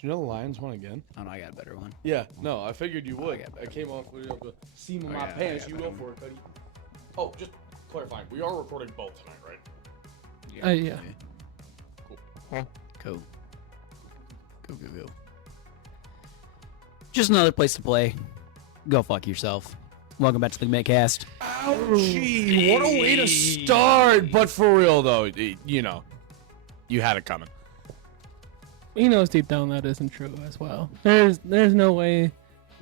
Do you know the Lions won again? Oh, no, I got a better one. Yeah, no, I figured you would. I came off with the seam of my pants. You go for it, buddy. Oh, just clarifying. We are recording both tonight, right? Yeah. Cool. Go. Just another place to play. Go fuck yourself. Welcome back to the Mittcast. Ouchie, what a way to start. But for real, though, you know, you had it coming. He knows deep down that isn't true as well. There's no way.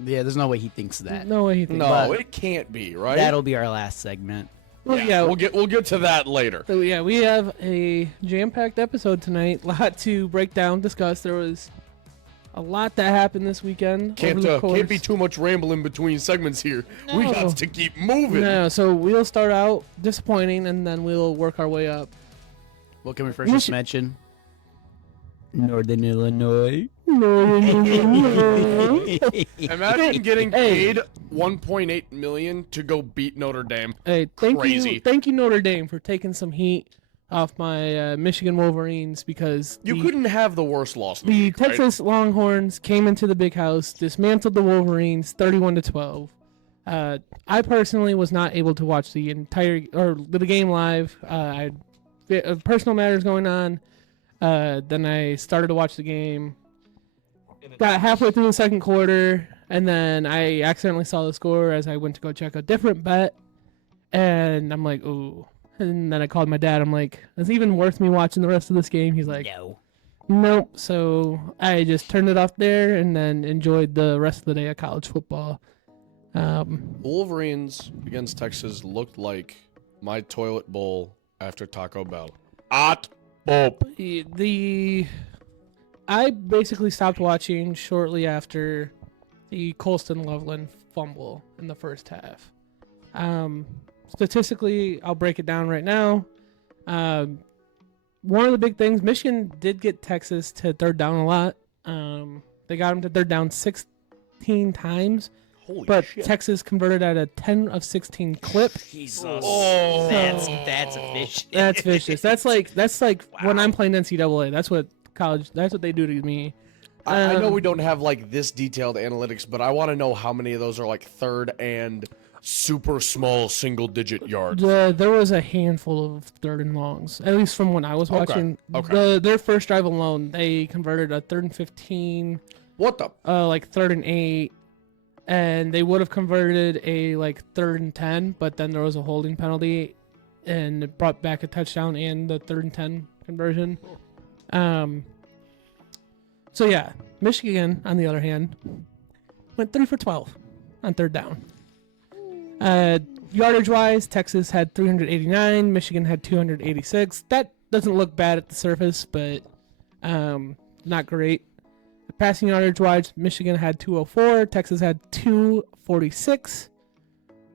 Yeah, there's no way he thinks that. No way he thinks No, it can't be, right? That'll be our last segment. Well, yeah, we'll get to that later. So yeah, we have a jam-packed episode tonight. A lot to break down, discuss. There was a lot that happened this weekend. Can't be too much rambling between segments here. No. We got to keep moving. No, so we'll start out disappointing, and then we'll work our way up. What can we first just mention? Northern Illinois. Imagine getting paid $1.8 million to go beat Notre Dame. Hey, Crazy. Thank you, Notre Dame, for taking some heat off my Michigan Wolverines because you couldn't have the worst loss. In the league, Texas Longhorns came into the big house, dismantled the Wolverines, 31-12. I personally was not able to watch the game live. I had personal matters going on. Then I started to watch the game. Got halfway through the second quarter, and then I accidentally saw the score as I went to go check a different bet. And I'm like, ooh. And then I called my dad. I'm like, is it even worth me watching the rest of this game? He's like, no. Nope. So I just turned it off there and then enjoyed the rest of the day of college football. Wolverines against Texas looked like my toilet bowl after Taco Bell. I basically stopped watching shortly after the Colston Loveland fumble in the first half. Statistically, I'll break it down right now. One of the big things, Michigan did get Texas to third down a lot. They got them to third down 16 times. Holy shit. Texas converted at a 10 of 16 clip. Jesus. Oh, that's vicious. That's vicious. That's like wow. When I'm playing NCAA. That's what they do to me. I know we don't have like this detailed analytics, but I want to know how many of those are like third and super small single digit yards. There was a handful of third and longs, at least from when I was watching. Okay. Their first drive alone, they converted a 3rd and 15. What the? Like 3rd and 8. And they would have converted a 3rd and 10, but then there was a holding penalty, and it brought back a touchdown and the 3rd and 10 conversion. So yeah, Michigan on the other hand went 3 for 12 on third down. Yardage wise, Texas had 389, Michigan had 286. That doesn't look bad at the surface, but not great. Passing yardage wise, Michigan had 204, Texas had 246.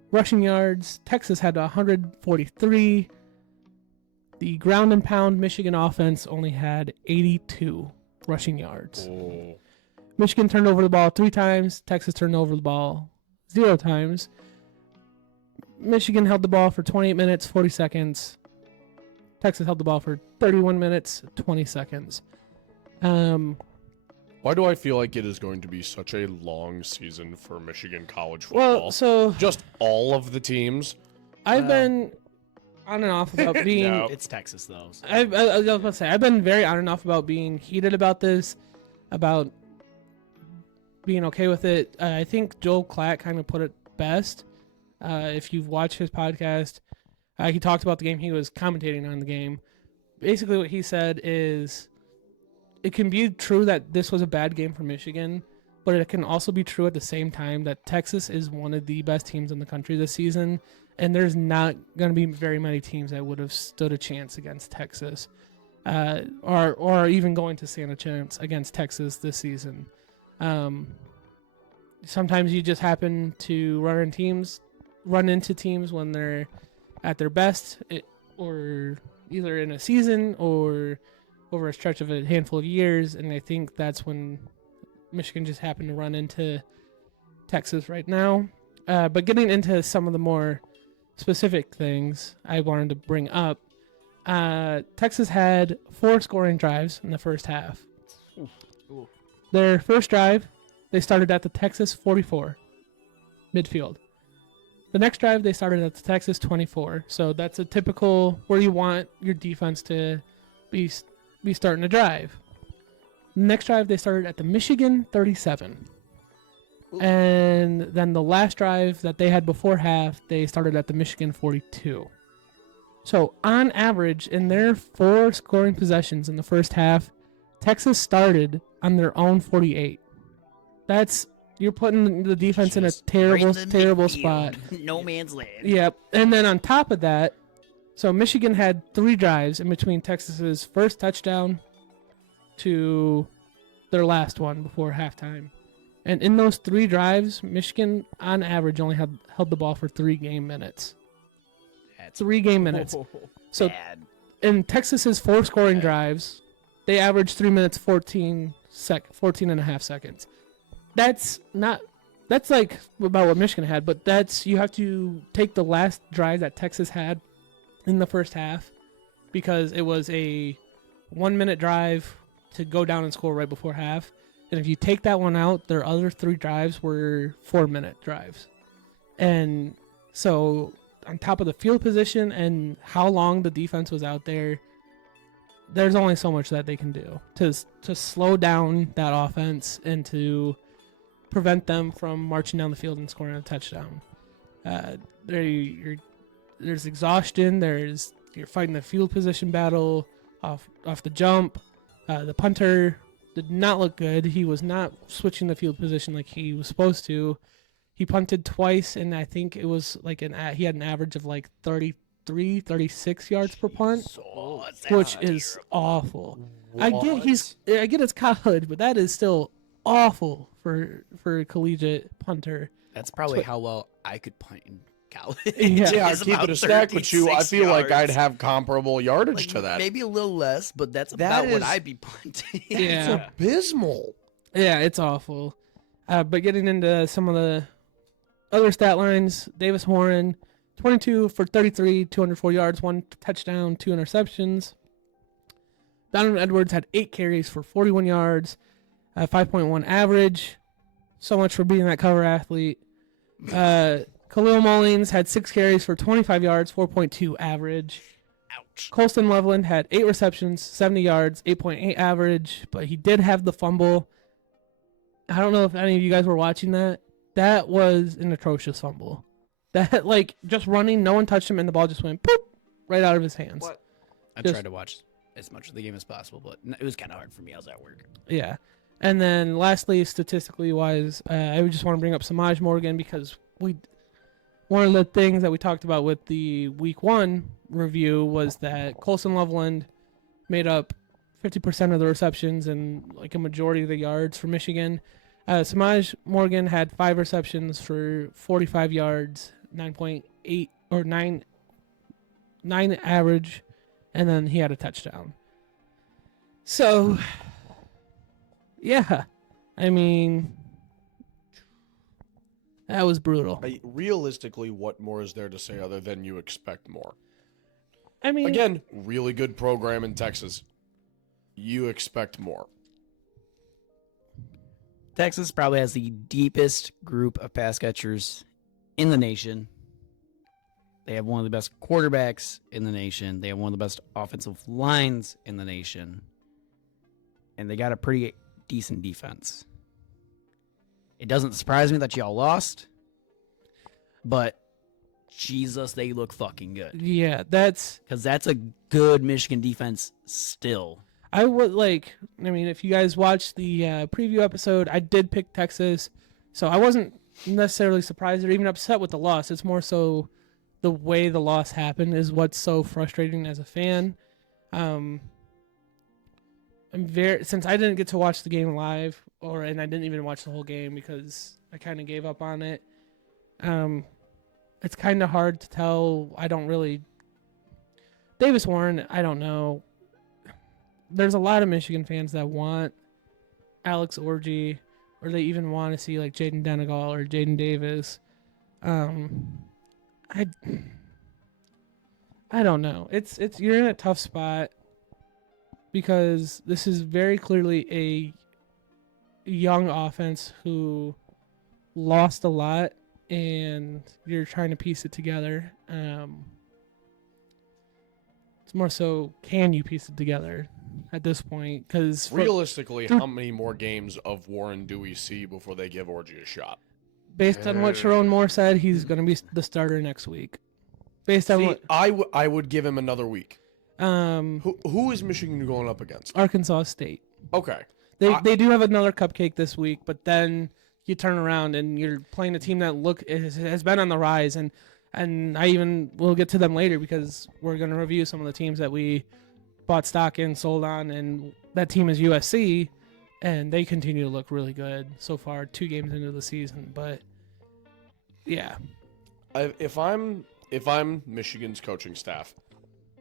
Rushing yards, Texas had 143. The ground and pound Michigan offense only had 82 rushing yards. Oh. Michigan turned over the ball 3 times, Texas turned over the ball 0 times. Michigan held the ball for 28 minutes, 40 seconds. Texas held the ball for 31 minutes, 20 seconds. Why do I feel like it is going to be such a long season for Michigan college football? Well, so just all of the teams. I've been on and off about being. No. It's Texas though. So. I was about to say I've been very on and off about being heated about this, about being okay with it. I think Joel Klatt kind of put it best. If you've watched his podcast, he talked about the game. He was commentating on the game. Basically, what he said is, it can be true that this was a bad game for Michigan, but it can also be true at the same time that Texas is one of the best teams in the country this season, and there's not going to be very many teams that would have stood a chance against Texas, or even going to stand a chance against Texas this season. Sometimes you just happen to run into teams when they're at their best, or either in a season or over a stretch of a handful of years, and I think that's when Michigan just happened to run into Texas right now. But getting into some of the more specific things I wanted to bring up, Texas had 4 scoring drives in the first half. their first drive, they started at the Texas 44 midfield. The next drive, they started at the Texas 24. So that's a typical where you want your defense to be starting to drive. Next drive, they started at the Michigan 37. And then the last drive that they had before half, they started at the Michigan 42. So on average, in their 4 scoring possessions in the first half, Texas started on their own 48. You're putting the defense in a terrible spot. No man's land. Yep. And then on top of that, so Michigan had 3 drives in between Texas's first touchdown to their last one before halftime. And in those 3 drives, Michigan, on average, only held the ball for 3 game minutes. That's 3 game minutes. So bad. in Texas's 4 scoring drives, they averaged 3 minutes 14 and a half seconds. That's like about what Michigan had, but you have to take the last drive that Texas had in the first half because it was a 1 minute drive to go down and score right before half. And if you take that one out, their other 3 drives were 4 minute drives. And so on top of the field position and how long the defense was out there, there's only so much that they can do to slow down that offense and to prevent them from marching down the field and scoring a touchdown. There's exhaustion. You're fighting the field position battle off the jump. The punter did not look good. He was not switching the field position like he was supposed to. He punted twice, and I think it was like he had an average of like 33, 36 yards per punt, which is awful. I get it's college, but that is still awful for a collegiate punter. That's probably how well I could punt in college. Yeah, It's keep about it a stack with you. I 36 feel like I'd yards. have comparable yardage Like, to that. Maybe a little less, but that's That about what is- I'd be punting. Yeah. It's abysmal. Yeah, it's awful. But getting into some of the other stat lines, Davis Warren, 22 for 33, 204 yards, 1 touchdown, 2 interceptions. Donovan Edwards had 8 carries for 41 yards, 5.1 average. So much for being that cover athlete. Khalil Mullins had 6 carries for 25 yards, 4.2 average. Ouch. Colston Loveland had 8 receptions, 70 yards, 8.8 average, but he did have the fumble. I don't know if any of you guys were watching that. That was an atrocious fumble. That, like, just running, no one touched him, and the ball just went poop right out of his hands. What? I Just- tried to watch as much of the game as possible, but it was kind of hard for me. I was at work. Yeah. And then lastly, statistically wise, I would just want to bring up Samaj Morgan because one of the things that we talked about with the week 1 review was that Colson Loveland made up 50% of the receptions and like a majority of the yards for Michigan. Samaj Morgan had 5 receptions for 45 yards, 9.8 or 9 average, and then he had a touchdown. So, yeah, I mean, that was brutal. Realistically, what more is there to say other than you expect more? I mean, Again, really good program in Texas. You expect more. Texas probably has the deepest group of pass catchers in the nation. They have one of the best quarterbacks in the nation. They have one of the best offensive lines in the nation. And they got a pretty decent defense. It doesn't surprise me that y'all lost, but Jesus, they look fucking good. yeah, that's Because that's a good Michigan defense still. I would like. I mean, if you guys watched the preview episode, I did pick Texas, so I wasn't necessarily surprised or even upset with the loss. It's more so the way the loss happened is what's so frustrating as a fan. I'm since I didn't get to watch the game live, and I didn't even watch the whole game because I kind of gave up on it. It's kind of hard to tell. I don't really. Davis Warren, I don't know. There's a lot of Michigan fans that want Alex Orji, or they even want to see like Jaden Denegal or Jaden Davis. I don't know. It's you're in a tough spot because this is very clearly young offense who lost a lot, and you're trying to piece it together. It's more so, can you piece it together at this point? Because realistically, how many more games of Warren do we see before they give Orgy a shot? based on what Sharon Moore said, he's going to be the starter next week. Based on what I would give him another week. Who is Michigan going up against? Arkansas State. Okay. They do have another cupcake this week, but then you turn around and you're playing a team that has been on the rise, and I even will get to them later because we're going to review some of the teams that we bought stock in, sold on, and that team is USC, and they continue to look really good so far, 2 games into the season. But yeah, if I'm Michigan's coaching staff,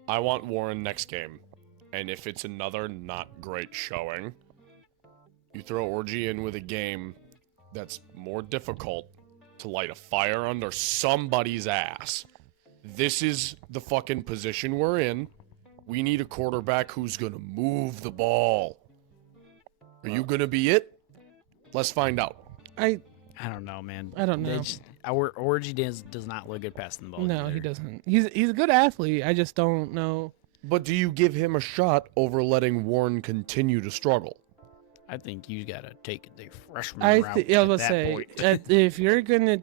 I want Warren next game, and if it's another not great showing, you throw Orgy in with a game that's more difficult to light a fire under somebody's ass. This is the fucking position we're in. We need a quarterback who's going to move the ball. Are you going to be it? Let's find out. I don't know, man. I don't know. Our Orgy does not look good passing the ball. No, either. he doesn't. He's a good athlete. I just don't know. But do you give him a shot over letting Warren continue to struggle? I think you got to take the freshman route. I was at that say, point. if you're going to,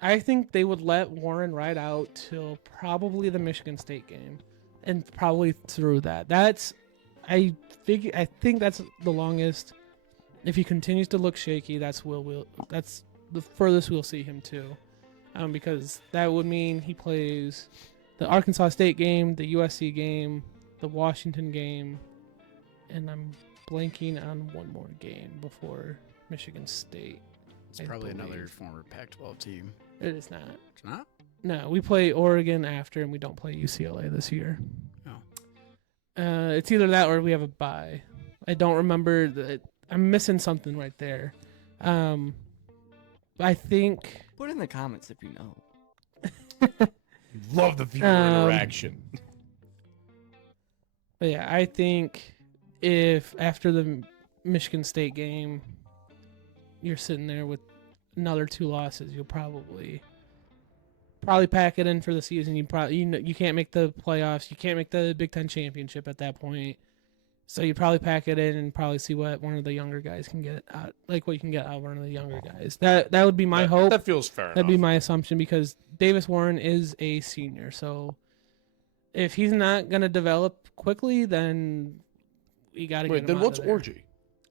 I think they would let Warren ride out till probably the Michigan State game, and probably through that. I think that's the longest. If he continues to look shaky, that's the furthest we'll see him too, because that would mean he plays the Arkansas State game, the USC game, the Washington game, and I'm blanking on one more game before Michigan State. It's probably another former Pac-12 team. It is not. It's not? No, we play Oregon after, and we don't play UCLA this year. Oh. It's either that or we have a bye. I don't remember. I'm missing something right there. I think. Put in the comments if you know. Love the viewer interaction. But yeah, I think if after the Michigan State game, you're sitting there with another 2 losses, you'll probably pack it in for the season. You can't make the playoffs. You can't make the Big Ten championship at that point. So you probably pack it in and probably see what one of the younger guys can get out, like what you can get out of one of the younger guys. That would be my hope. That feels fair. That'd be my assumption because Davis Warren is a senior. So if he's not going to develop quickly, then you got to get him then out what's of there. Orgy?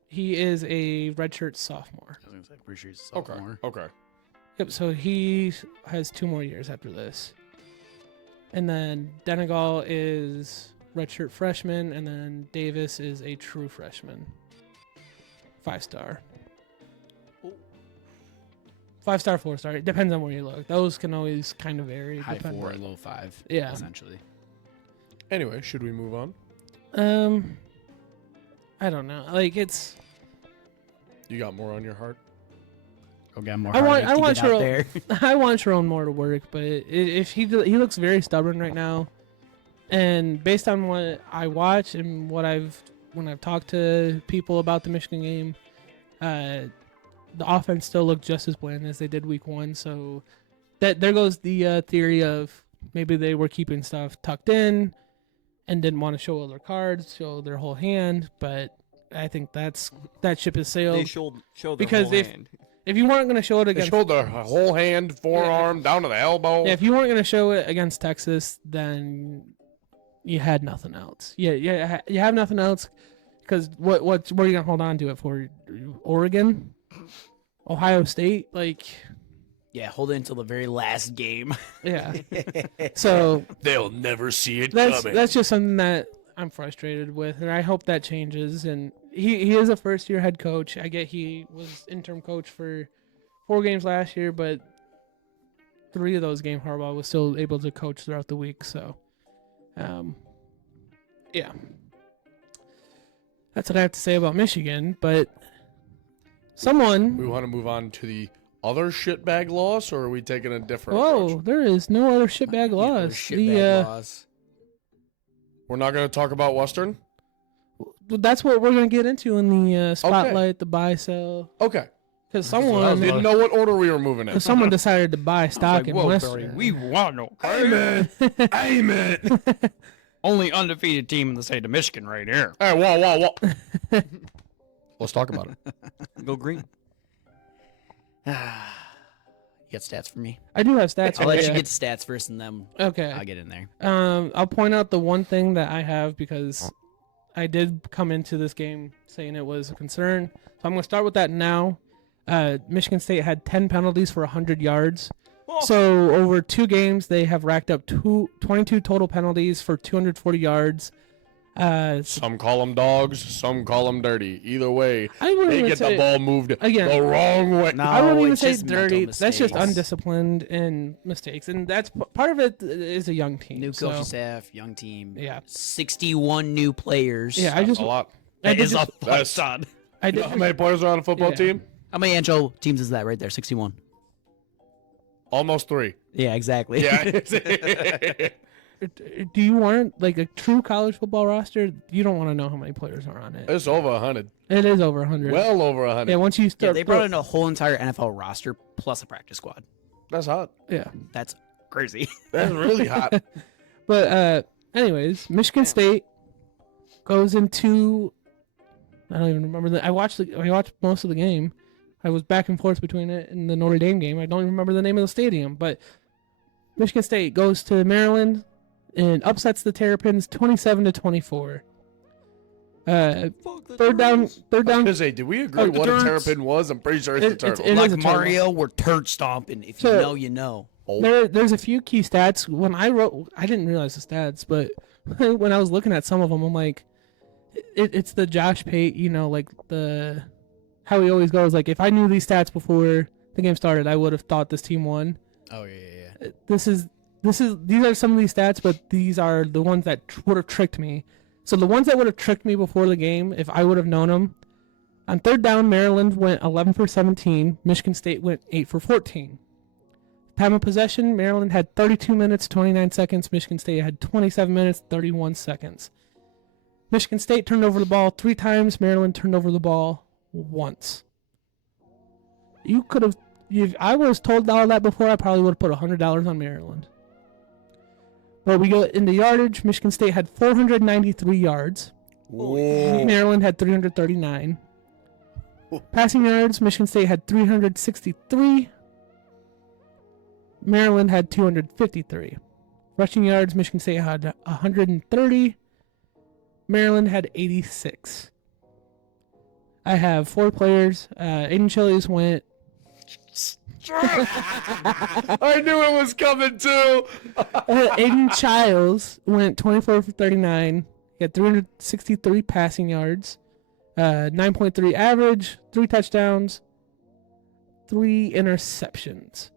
He is a redshirt sophomore. I was going to say, pretty sure he's a sophomore. Okay. Yep, so he has 2 more years after this. And then Denegal is redshirt freshman, and then Davis is a true freshman. 5-star. 5-star, 4-star. It depends on where you look. Those can always kind of vary. High 4, low 5. Yeah. Essentially. Anyway, should we move on? I don't know. Like, it's... You got more on your heart? Go get more I hard want to get out Sharon, there. I want Sharon Moore to work, but if he looks very stubborn right now, and based on what I watch and when I've talked to people about the Michigan game, the offense still looked just as bland as they did week 1. So that there goes the theory of maybe they were keeping stuff tucked in and didn't want to show all their cards, show their whole hand. But I think that ship has sailed. They showed their because whole hand. If you weren't going to show it They against, showed their whole hand, forearm, down to the elbow. if you weren't going to show it against Texas, then you had nothing else. You have nothing else because what are you going to hold on to it for? Oregon, Ohio State, like. Yeah, hold it until the very last game. Yeah. So They'll never see it that's coming. that's just something that I'm frustrated with, and I hope that changes. And he is a first-year head coach. I get he was interim coach for 4 games last year, but 3 of those games Harbaugh was still able to coach throughout the week. So, yeah, that's what I have to say about Michigan. But We someone, want to move on to the other shitbag loss, or are we taking a different whoa, approach? there is no other shitbag loss. Shitbag loss. We're not going to talk about Western? that's what we're gonna get into in the spotlight, the buy sell, Okay. because I someone didn't know what order we were moving in. Because someone decided to buy stock in Western. We want no Amen. Amen. only undefeated team in the state of Michigan right here. Hey, whoa. Let's talk about it. Go green. You got stats for me? I do have stats. I'll for let ya. you get stats first, and then Okay. I'll get in there. I'll point out the one thing that I have because I did come into this game saying it was a concern. So I'm going to start with that now. Michigan State had 10 penalties for 100 yards. So over 2 games, they have racked up 22 total penalties for 240 yards. Some call them dogs, some call them dirty. Either way, I wouldn't they even get say, the ball moved again, the wrong way. No, I wouldn't even it's say just mental dirty. That's just mistakes. undisciplined and mistakes, and that's part of it. Is a young team. New so, coaching staff, young team. Yeah. 61 new players. Yeah, I just a lot. I That did is a just- fuck ton. I You did know how many players are on a football Yeah. team? How many NHL teams is that right there? 61. Almost 3. Yeah, exactly. Yeah. Do you want like a true college football roster? You don't want to know how many players are on it. It's over 100. It is over 100. Well over 100. yeah, once you Yeah, start, they brought in a whole entire NFL roster plus a practice squad. That's hot. yeah. That's crazy. That's really hot. But anyways, Michigan State goes into. I don't even remember I watched most of the game. I was back and forth between it and the Notre Dame game. I don't even remember the name of the stadium, but Michigan State goes to Maryland and upsets the Terrapins 27-24. Third down. Because, hey, did we agree Oh, what a turds. terrapin was? I'm pretty sure it's a turtle. it is Like a turtle. Mario, we're turd stomping. If you So- know, you know. There's a few key stats. When I didn't realize the stats, but when I was looking at some of them, I'm like, it's the Josh Pate, like how he always goes. Like, if I knew these stats before the game started, I would have thought this team won. Oh, yeah. These are some of these stats, but these are the ones that would have tricked me. So the ones that would have tricked me before the game, if I would have known them, on third down, Maryland went 11 for 17. Michigan State went 8 for 14. Time of possession, Maryland had 32 minutes, 29 seconds. Michigan State had 27 minutes, 31 seconds. Michigan State turned over the ball 3 times. Maryland turned over the ball once. You could have, if I was told all that before, I probably would have put $100 on Maryland. But we go into yardage. Michigan State had 493 yards. Whoa. Maryland had 339. Passing yards, Michigan State had 363. Maryland had 253. Rushing yards, Michigan State had 130. Maryland had 86. I have 4 players. Aiden Chili's went. I knew it was coming too. Aiden Childs went 24 for 39. He had 363 passing yards, 9.3 average, 3 touchdowns, 3 interceptions.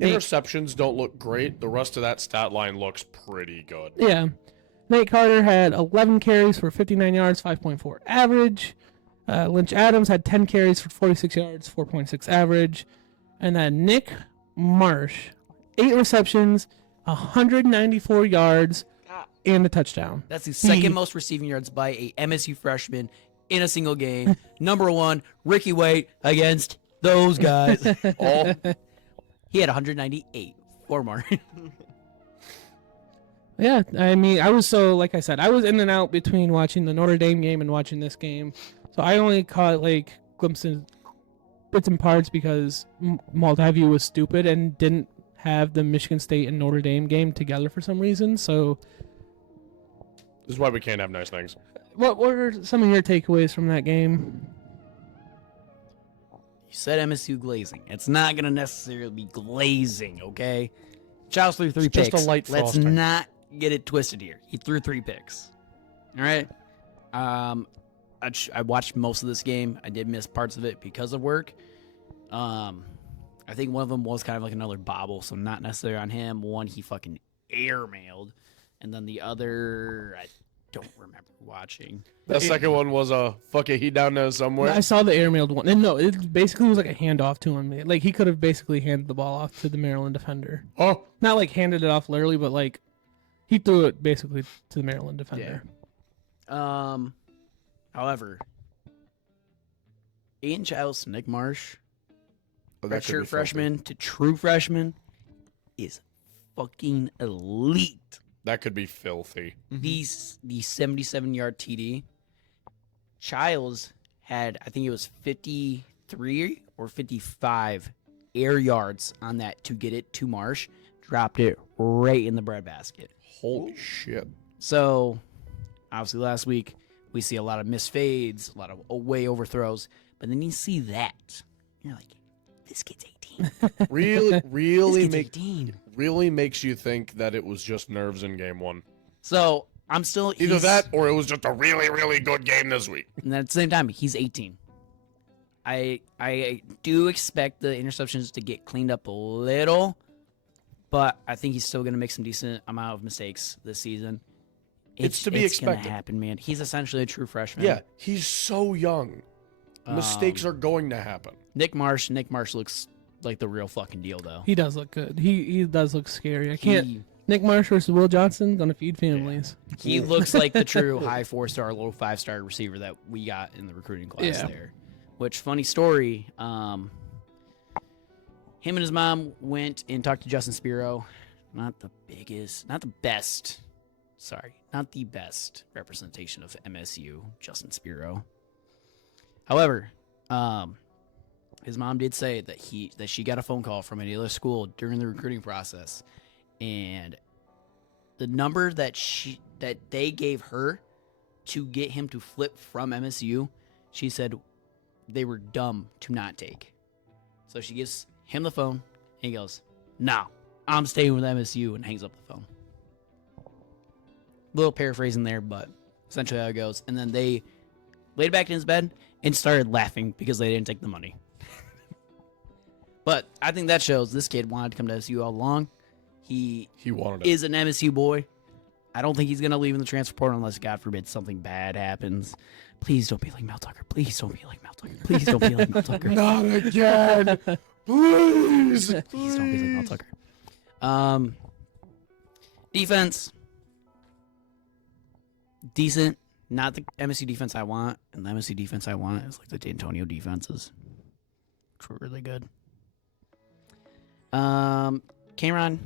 Interceptions don't look great. The rest of that stat line looks pretty good. Yeah. Nate Carter had 11 carries for 59 yards, 5.4 average. Lynch Adams had 10 carries for 46 yards, 4.6 average. And then Nick Marsh, 8 receptions, 194 yards, and a touchdown. That's the second most receiving yards by a MSU freshman in a single game. Number 1, Ricky Waite against those guys. Oh, He had 198 or more. Yeah, I mean, I was so, like I said, I was in and out between watching the Notre Dame game and watching this game. So I only caught, like, glimpses, bits and parts because Multiview was stupid and didn't have the Michigan State and Notre Dame game together for some reason. So this is why we can't have nice things. what were some of your takeaways from that game? You said MSU glazing. It's not going to necessarily be glazing, okay? Charles threw 3 It's just picks. a light Let's frosting. not get it twisted here. He threw 3 picks. All right? I watched most of this game. I did miss parts of it because of work. I think one of them was kind of like another bobble, so not necessarily on him. One he fucking airmailed. And then the other, I don't remember watching. That second one was a he down there somewhere. I saw the airmailed one. And no, it basically was like a handoff to him. Like, he could have basically handed the ball off to the Maryland defender. Oh, Not like handed it off literally, but like he threw it basically to the Maryland defender. However, Aiden Childs, Nick Marsh, Oh, that could be redshirt filthy. freshman to true freshman, is fucking elite. That could be filthy. The 77-yard TD. Childs had, I think it was 53 or 55 air yards on that to get it to Marsh. Dropped it right in the breadbasket. Holy shit. So, obviously, last week we see a lot of missed fades, a lot of way overthrows, but then you see that, you're like, this kid's 18. Really This kid's 18. really makes you think that it was just nerves in game one. So I'm still Either he's- that or it was just a really good game this week. and then at the same time he's 18. I do expect the interceptions to get cleaned up a little, but I think he's still going to make some decent amount of mistakes this season. It's to be gonna expected. happen, man. He's essentially a true freshman. Yeah, he's so young. Mistakes Um, are going to happen. Nick Marsh looks like the real fucking deal, though. He does look good. He does look scary. I can't. He, Nick Marsh versus Will Johnson gonna feed families. he looks like the true high 4-star, low 5-star receiver that we got in the recruiting class Yeah. there. Which, funny story, him and his mom went and talked to Justin Spiro. Not the best representation of MSU, Justin Spiro. However, his mom did say that she got a phone call from another school during the recruiting process, and the number that they gave her to get him to flip from MSU, she said they were dumb to not take. So she gives him the phone, and he goes, "No, I'm staying with MSU," and hangs up the phone. Little paraphrasing there, but essentially how it goes. And then they laid back in his bed and started laughing because they didn't take the money. But I think that shows this kid wanted to come to MSU all along. He He wanted it. is an MSU boy. I don't think he's going to leave in the transfer portal unless, God forbid, something bad happens. Please don't be like Mel Tucker. Please don't be like Mel Tucker. Please don't be like Mel Tucker. Not again. Please. Please don't be like Mel Tucker. Defense. Decent. Not the MSU defense I want. And the MSU defense I want is like the D'Antonio defenses, which were really good. Cameron,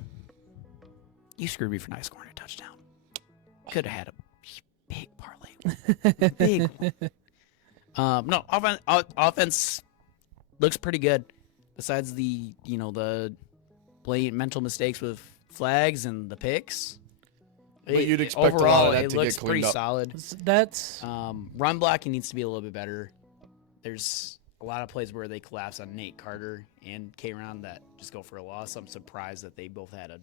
you screwed me for not scoring a touchdown. Could have had a big parlay. Big one. No, offense looks pretty good. Besides the blatant mental mistakes with flags and the picks. But you'd expect a lot overall, of that it to looks get pretty cleaned up. solid. That's Run blocking needs to be a little bit better. There's a lot of plays where they collapse on Nate Carter and K-Ron that just go for a loss. I'm surprised that they both had a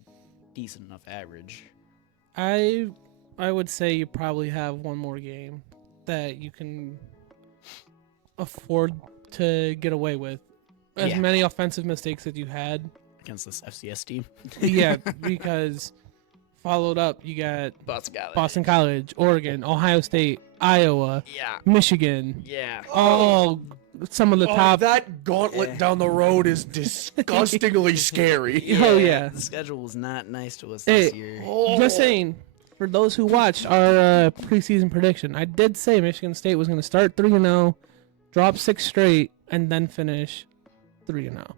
decent enough average. I would say you probably have one more game that you can afford to get away with. As Yeah. many offensive mistakes that you had. Against this FCS team. Yeah, because followed up you got Boston Boston College, Oregon, Ohio State, Iowa, Yeah. Michigan. Yeah. All some of the top. That gauntlet down the road is disgustingly scary. Oh, yeah. The schedule was not nice to us Hey, this year. Just saying, for those who watched our preseason prediction, I did say Michigan State was going to start 3-0, drop 6 straight, and then finish 3-0.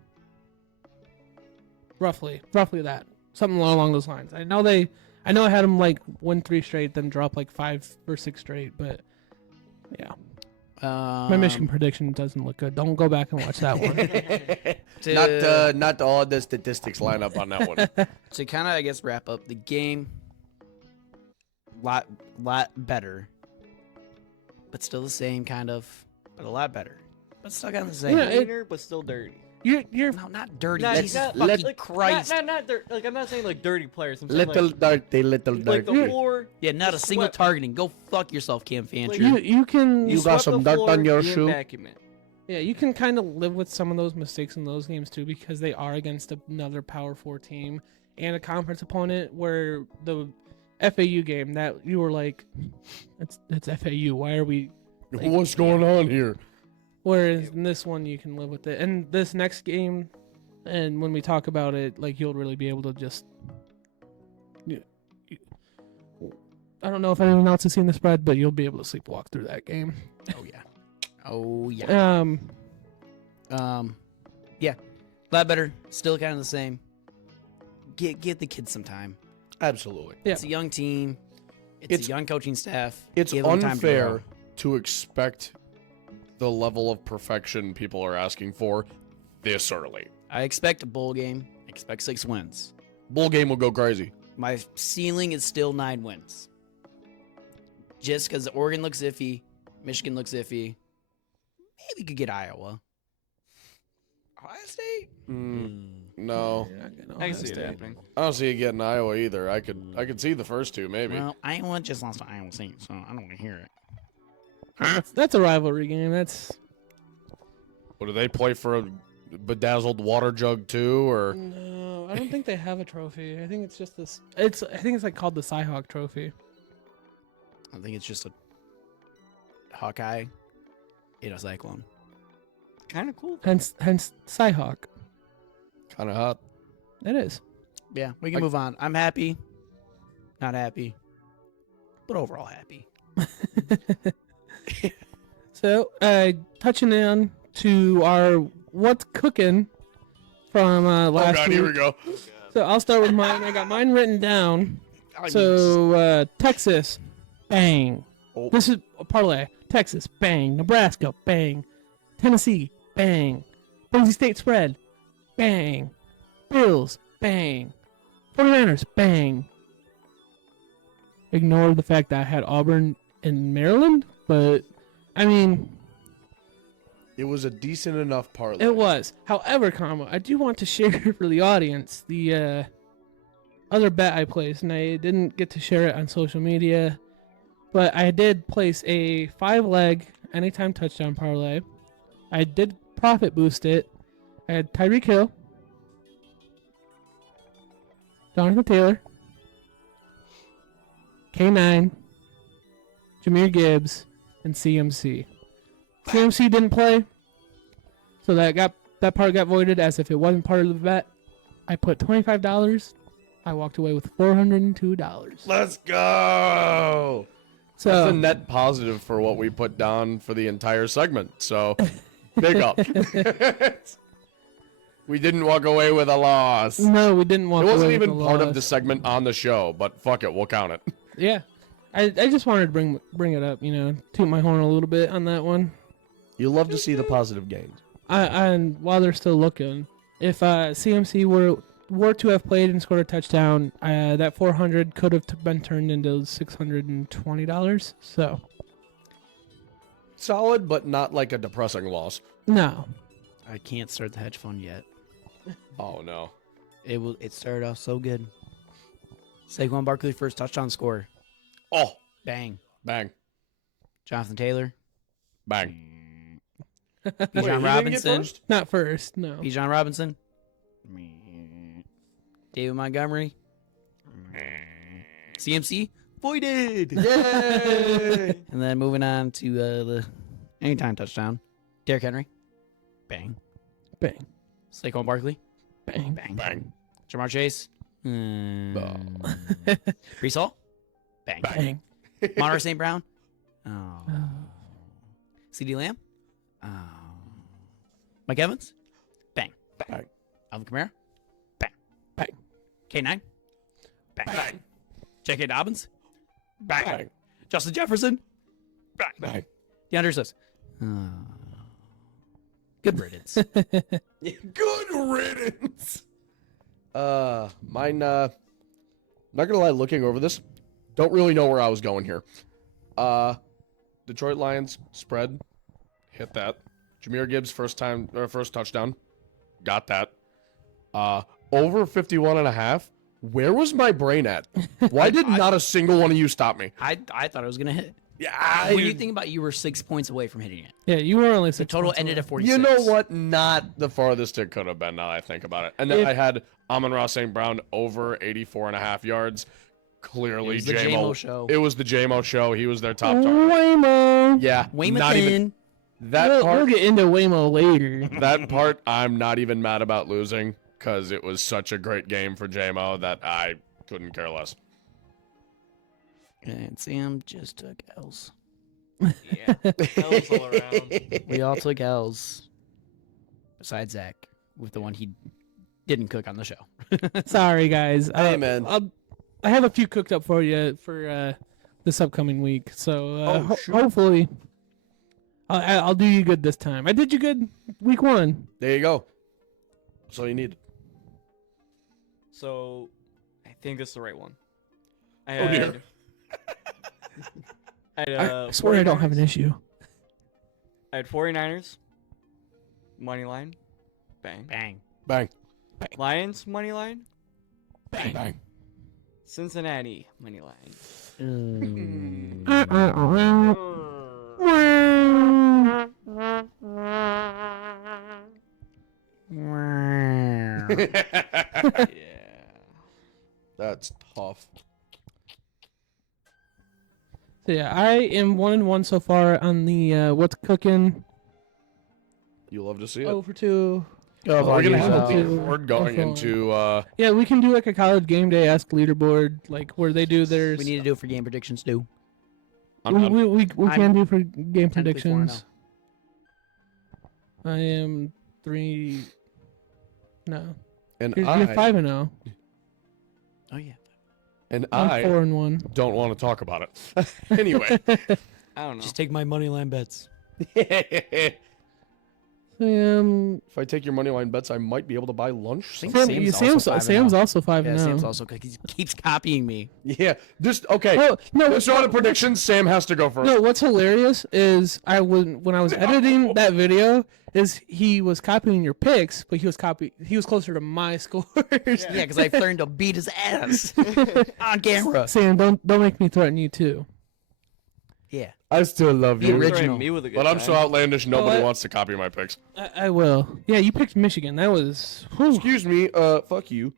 Roughly that. Something along those lines. I know I had them like win 3 straight, then drop like 5 or 6 straight, but yeah. My Michigan prediction doesn't look good. Don't go back and watch that one. Not all the statistics line up on that one. To kind of, I guess, wrap up the game, lot better, but still the same kind of, but a lot better, but still kind of the same. Yeah, Cleaner, but still dirty. You're No, not dirty. Not- Jesus not- fucking like, Christ. Not like I'm not saying like dirty players. I'm saying Little dirty, little like the dirty. floor. Yeah, not a single Sweat. targeting. Go fuck yourself, Cam Fancher. you can You got swept some the dirt floor, on your you shoe? vacuum it. Yeah, you can kind of live with some of those mistakes in those games too, because they are against another Power 4 team and a conference opponent. Where the FAU game that you were like, it's FAU. Why are we? What's going on here? Whereas in this one you can live with it, and this next game, and when we talk about it, like you'll really be able to just. I don't know if anyone else has seen the spread, but you'll be able to sleepwalk through that game. Oh yeah. Oh yeah. Yeah. A lot better. Still kind of the same. Give the kids some time. Absolutely. Yeah. It's a young team. It's a young coaching staff. It's Give them time to unfair grow. to expect the level of perfection people are asking for this early. I expect a bowl game. I expect 6 wins. Bowl game will go crazy. My ceiling is still 9 wins. Just because Oregon looks iffy, Michigan looks iffy. Maybe we could get Iowa. Ohio State? No, You're not getting I Ohio can see it State. happening. I don't see it getting Iowa either. I could see the first two maybe. Well, Iowa just lost to Iowa State, so I don't want to hear it. That's a rivalry game. That's What do they play for a bedazzled water jug too, or no. I don't think they have a trophy. I think it's just this. I think it's like called the Cyhawk Trophy. I think it's just a Hawkeye in a cyclone. Kind of cool. Hence Cyhawk. kind of hot? It is. Yeah, we can move on. I'm happy. Not happy. But overall happy. So, touching on to our what's cooking from last God, week. here we go. So I'll start with mine. I got mine written down. So Texas, bang. Oh. This is a parlay. Texas, bang. Nebraska, bang. Tennessee, bang. Boise State spread, bang. Bills, bang. 49ers, bang. Ignore the fact that I had Auburn in Maryland, but I mean, It was a decent enough parlay. it was. However, I do want to share for the audience the other bet I placed, and I didn't get to share it on social media, but I did place a 5-leg anytime touchdown parlay. I did profit boost it. I had Tyreek Hill, Jonathan Taylor, K9, Jahmyr Gibbs, and CMC. CMC didn't play, so that part got voided as if it wasn't part of the bet. I put $25. I walked away with $402. Let's go. That's So a net positive for what we put down for the entire segment. So, big up. We didn't walk away with a loss. It no, we didn't walk away wasn't with even a part of loss. the segment on the show, but fuck it, we'll count it. Yeah, I just wanted to bring it up, toot my horn a little bit on that one. You love to see the positive gains. And while they're still looking, if CMC were to have played and scored a touchdown, that 400 could have been turned into $620. So Solid, but not like a depressing loss. no, I can't start the hedge fund yet. Oh no. It started off so good. Saquon Barkley first touchdown score. Oh, Bang. bang, Jonathan Taylor. bang. Wait, Bijan he didn't get Robinson. first? not first. No. Bijan Robinson. David Montgomery. CMC. Voided. Yay! And then moving on to the anytime touchdown. Derrick Henry. Bang. Bang, Saquon Barkley. bang, Bang. Bang. Jamar Chase. Brees Hall. Bang. bang. Monroe St. Brown. Oh. CD Lamb. Oh. Mike Evans. Bang. Bang. Alvin Kamara. Bang. Bang. K9. Bang. Bang. J.K. Dobbins. Bang. Bang. Justin Jefferson. Bang. Bang. DeAndre Swift. Good riddance. Good riddance. Mine, not gonna lie, looking over this, don't really know where I was going here. Detroit Lions spread, hit that. Jahmyr Gibbs first touchdown, got that. Over 51.5. Where was my brain at? Why did not a single one of you stop me? I thought I was going to hit. Yeah, When you think about it, you were 6 points away from hitting it. Yeah, you were only The 6 total points ended away. at 46. you know what? Not the farthest it could have been. Now that I think about it, and then If- I had Amon-Ra St. Brown over 84.5 yards. Clearly, It was the JMO JMO show. It was the JMO show. He was their top target. Waymo. Yeah, Weymouth not even in. that We'll part. get into Waymo later. That part, I'm not even mad about losing because it was such a great game for JMO that I couldn't care less. And Sam just took L's. Yeah. L's all around. We all took L's. Besides Zach, with the one he didn't cook on the show. Sorry, guys. Hey, man. I have a few cooked up for you for this upcoming week. So Sure. hopefully I'll do you good this time. I did you good week 1. There you go. That's all you need. So, I think it's the right one. I Oh, dear. I swear I don't have an 49ers. issue. I had 49ers. Money line. Bang. Bang. Bang. Lions, money line. Bang. Bang. Cincinnati, money line. Yeah. That's tough. So yeah, I am 1-1 so far on the what's cooking. You love to see it. 0 for 2. Well, we're gonna have a Yeah. leaderboard going into. Yeah, we can do like a college game day esque leaderboard, like where they do theirs. We need to do it for game predictions too. We I'm can do for game technically 4-0. predictions. I am 3. No, and you're I 5-0. Oh yeah. and I'm I 4-1. don't want to talk about it. Anyway. I don't know. Just take my money line bets. If Sam, I take your money line bets, I might be able to buy lunch. Think sometime. Sam's also 5-0. Sam's also 5-0. Yeah, Sam's also he keeps copying me. Yeah. Just okay. Oh no! Just on the predictions, Sam has to go first. No, what's hilarious is when I was editing that video, is he was copying your picks, but he was closer to my scores. Yeah, because I learned to beat his ass on camera. Sam, don't make me threaten you too. Yeah. I still love The you. original. Threaten me with a good But I'm so time. outlandish, nobody I- wants to copy my picks. I will. Yeah, you picked Michigan. That was. whew. Excuse me, fuck you.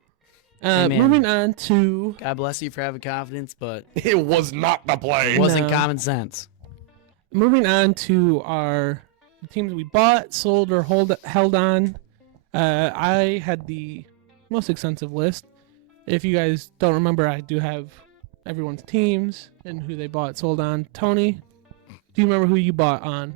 Hey, man. Moving on to God bless you for having confidence, but It was not the play. it wasn't No. common sense. our teams we bought, sold, or held on. I had the most extensive list. If you guys don't remember, I do have everyone's teams and who they bought, sold on. Tony, do you remember who you bought on?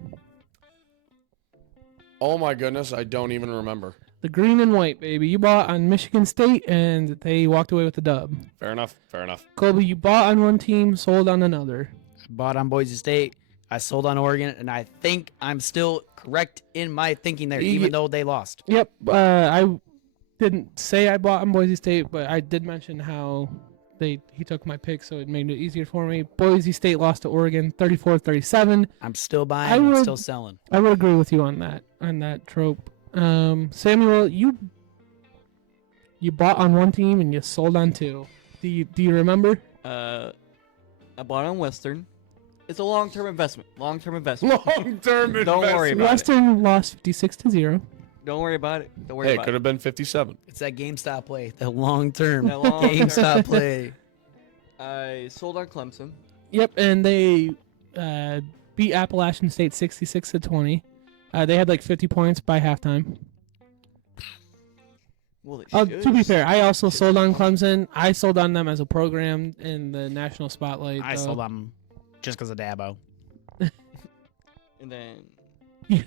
Oh my goodness, I don't even remember. The green and white, baby. You bought on Michigan State, and they walked away with the dub. Fair enough. Fair enough. Colby, you bought on one team, sold on another. I bought on Boise State. I sold on Oregon, and I think I'm still correct in my thinking there, even though they lost. Yep. I didn't say I bought on Boise State, but I did mention how he took my pick, so it made it easier for me. Boise State lost to Oregon 34-37. I'm still buying. I I'm would- still selling. I would agree with you on that trope. Samuel, you bought on one team and you sold on two. Do you remember? I bought on Western. It's a long-term investment. Long-term Long investment. term investment. Don't worry about it. Western lost 56-0. Don't worry about it. Don't worry Hey, it about could it. have been 57. It's that GameStop play, that long term That long-term. GameStop play. I sold on Clemson. Yep, and they beat Appalachian State 66-20. They had like 50 points by halftime. Well, they To be should. fair, I also sold on Clemson. I sold on them as a program in the national spotlight. I though. sold on just because of Dabo. And then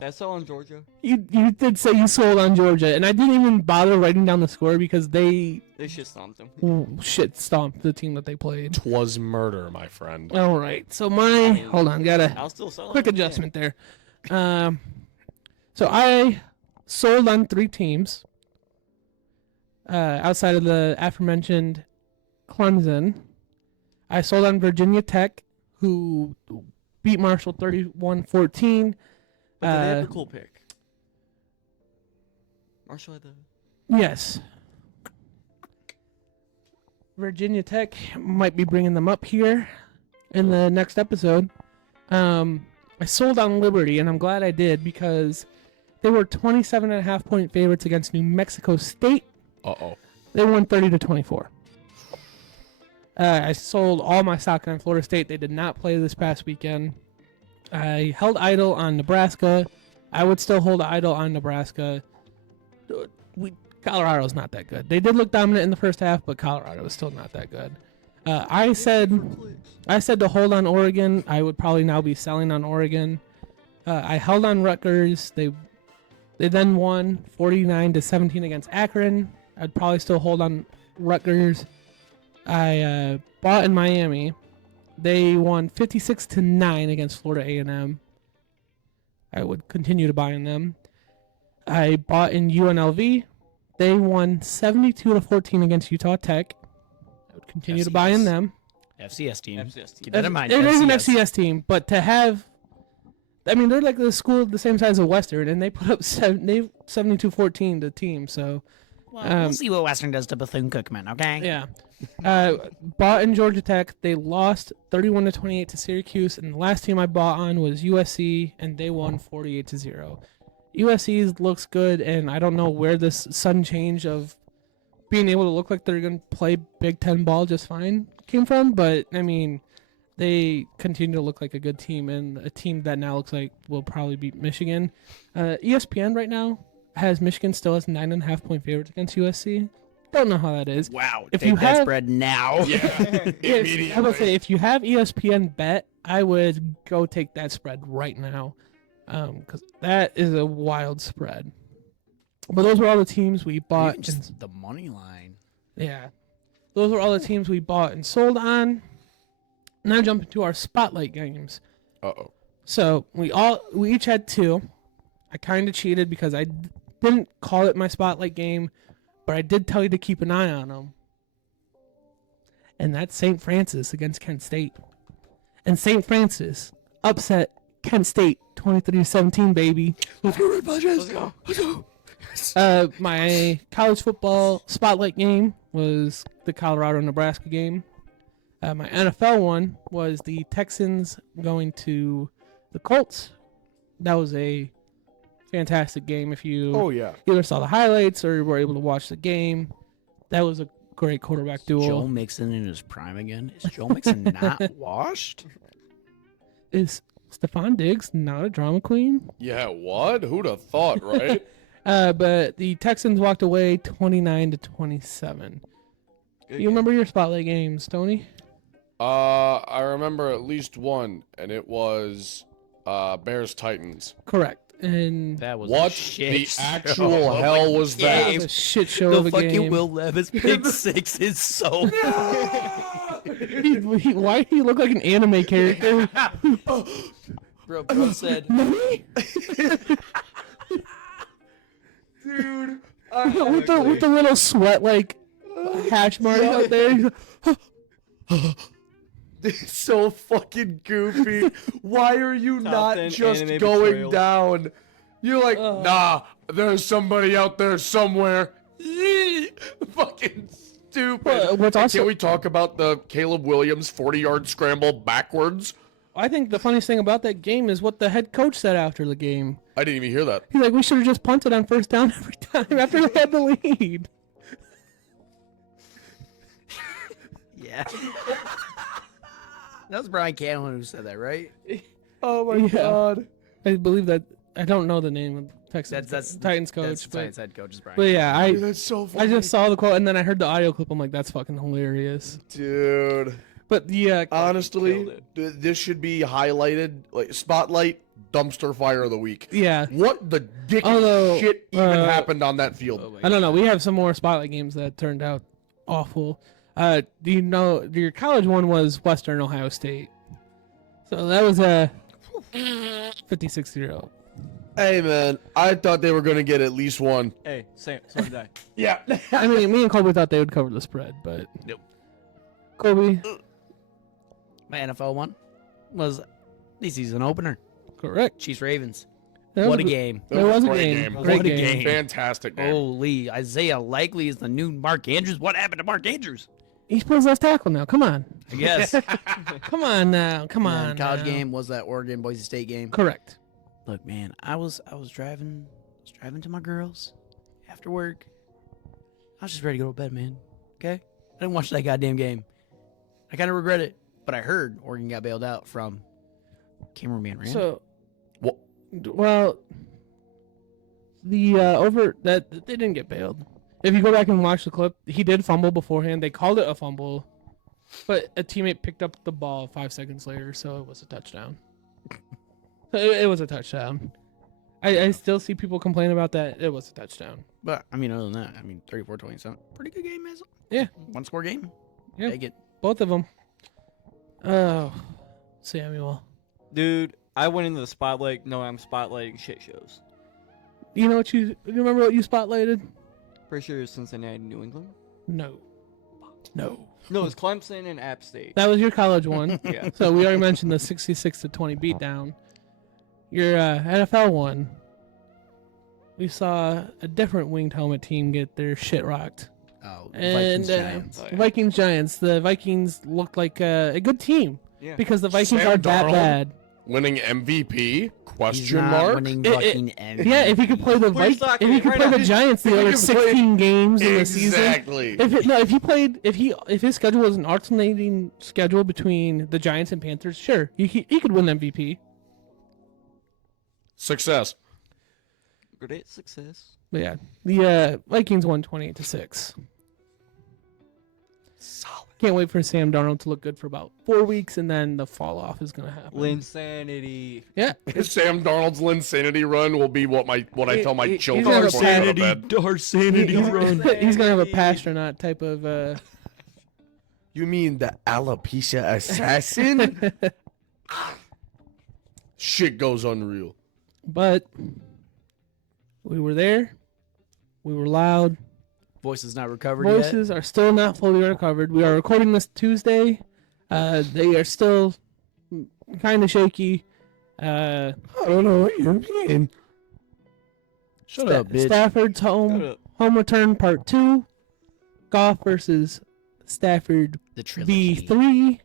that's all on Georgia. You did say you sold on Georgia, and I didn't even bother writing down the score because they They shit stomped them. shit stomped the team that they played. Twas murder, my friend. All right, so hold on, got a I'll still sell quick them. Yeah. adjustment there. So I sold on 3 teams outside of the aforementioned Clemson. I sold on Virginia Tech, who beat Marshall 31-14. But did they have a cool pick. Marshall had the. Yes. Virginia Tech might be bringing them up here in the next episode. I sold on Liberty, and I'm glad I did because they were 27.5 point favorites against New Mexico State. Uh-oh. They won 30-24. I sold all my stock on Florida State. They did not play this past weekend. I held idle on Nebraska. I would still hold idle on Nebraska. Colorado's not that good. They did look dominant in the first half, but Colorado is still not that good. I said to hold on Oregon. I would probably now be selling on Oregon. I held on Rutgers. They then won 49-17 against Akron. I'd probably still hold on Rutgers. I bought in Miami. They won 56-9 against Florida A&M. I would continue to buy in them. I bought in UNLV. They won 72-14 against Utah Tech. I would continue to buy in them. FCS team. FCS team. Keep that in mind. It is an FCS team, but to have, I mean, they're like the school the same size as Western, and they put up 72-14 to team. So, Well, we'll see what Western does to Bethune-Cookman, okay? yeah. Bought in Georgia Tech. They lost 31-28 to Syracuse, and the last team I bought on was USC, and they won 48-0. USC looks good, and I don't know where this sudden change of being able to look like they're going to play Big Ten ball just fine came from, but I mean, they continue to look like a good team, and a team that now looks like will probably beat Michigan. ESPN right now has Michigan still as 9.5-point favorites against USC. Don't know how that is. Wow. If Take you that have- spread now. Yeah, I would say immediately. if you have ESPN bet, I would go take that spread right now, because that is a wild spread. But those were all the teams we bought. Even just the money line. Yeah. Those were all the teams we bought and sold on. Now jump into our spotlight games. Uh-oh. So we each had 2. I kind of cheated because I didn't call it my spotlight game, but I did tell you to keep an eye on them. And that's St. Francis against Kent State. And St. Francis upset Kent State 23-17, baby. Let's go, Red Badgers. Let's go. Let's go. My college football spotlight game was the Colorado-Nebraska game. My NFL one was the Texans going to the Colts. That was a fantastic game. If you Oh, yeah. either saw the highlights or were able to watch the game, that was a great quarterback duel. Joe Mixon in his prime again? Is Joe Mixon not washed? Is Stephon Diggs not a drama queen? Yeah, what? Who'd have thought, right? But the Texans walked away 29-27. You remember your spotlight games, Tony? I remember at least one, and it was Bears-Titans. Correct. And That was What a shit the show actual of a hell was that that? was a shit show The of a fucking game. Will Levis pick 6 is so. Why do you look like an anime character? Bro said. Dude. with the little sweat like hash mark out there. It's so fucking goofy. Why are you Top not 10 just anime going betrayal. down? You're like, nah, there's somebody out there somewhere. Yee. Fucking stupid. What's also- Can we talk about the Caleb Williams 40-yard scramble backwards? I think the funniest thing about that game is what the head coach said after the game. I didn't even hear that. He's like, we should have just punted on first down every time after they had the lead. Yeah. That was Brian Cameron who said that, right? Oh my Yeah. god. I believe that. I don't know the name of Texans. That's Titans coach. That's but, Titans head coach is Brian. but yeah, Dude, that's so funny. I just saw the quote and then I heard the audio clip. I'm like, that's fucking hilarious. Dude. But yeah, Honestly, Killed this should be highlighted, like spotlight dumpster fire of the week. yeah. What the dick Although, shit even happened on that Oh field? I don't know. We have some more spotlight games that turned out awful. Do you know your college one was Western Ohio State? So that was a 56-0. Hey man, I thought they were gonna get at least one. Hey, same. So did I. Yeah. I mean, me and Colby thought they would cover the spread, but Nope. Colby, My NFL one was the season opener. correct. Chiefs Ravens. That What a was game. It was a great game. game. Great What a game. game. Fantastic game. Holy, Isaiah Likely is the new Mark Andrews. What happened to Mark Andrews? He plays left tackle now. Come on. I guess. Come on now. Come on. College now. game was that Oregon Boise State game. Correct. Look, man, I was driving to my girls after work. I was just ready to go to bed, man. Okay? I didn't watch that goddamn game. I kind of regret it, but I heard Oregon got bailed out from Cameron Manran. So, What? well, the over that they didn't get bailed. If you go back and watch the clip, he did fumble beforehand. They called it a fumble. But a teammate picked up the ball 5 seconds later, so it was a touchdown. It was a touchdown. I still see people complain about that. It was a touchdown. But, I mean, other than that, 34-27. Pretty good game, as Yeah. one score game. Yeah. Take it. Both of them. Oh, Samuel. Dude, I went into the spotlight knowing I'm spotlighting shit shows. You know what you remember what you spotlighted? Pretty sure it's Cincinnati, New England. No. No, it's Clemson and App State. That was your college one. Yeah. So we already mentioned the 66-20 beatdown. Your NFL one. We saw a different winged helmet team get their shit rocked. Oh, And Vikings Giants. Oh, yeah. Vikings Giants. The Vikings looked like a good team Yeah. because the Vikings Sam aren't that Darnold? bad. Winning MVP? He's Question not mark? winning It- fucking MVP. Yeah, if he could play the Please Vikings, lock if he it could right play now. the Giants the If he other could play- 16 games in the season. Exactly. If his schedule was an alternating schedule between the Giants and Panthers, sure, he could win MVP. Success. Great success. But yeah, the Vikings won 28-6. Solid. Can't wait for Sam Darnold to look good for about 4 weeks, and then the fall off is gonna happen. Linsanity. Yeah, Sam Darnold's Linsanity run will be what I tell my He's children gonna before they go to have bed. he's gonna have a pastronaut type of. You mean the alopecia assassin? Shit goes unreal. But we were there. We were loud. Voice is not recovered yet. Voices are still not fully recovered. We are recording this Tuesday. They are still kind of shaky. I don't know what you're mean. Shut up, bitch. Stafford's Shut home up. return part 2. Goff versus Stafford The trilogy. V3.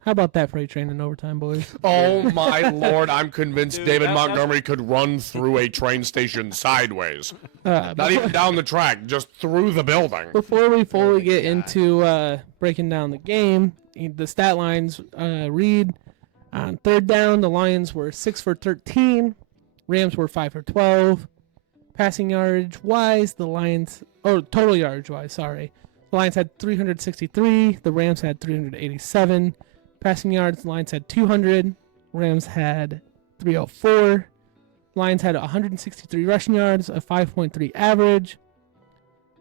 How about that freight train in overtime, boys? Oh my lord, I'm convinced Dude, David that's- Montgomery could run through a train station sideways. Not even down the track, just through the building. Before we fully get into breaking down the game, the stat lines read on third down, the Lions were 6 for 13, Rams were 5 for 12. Passing yardage wise, total yardage wise, sorry. The Lions had 363, the Rams had 387. Passing yards, the Lions had 200, Rams had 304. Lions had 163 rushing yards, a 5.3 average.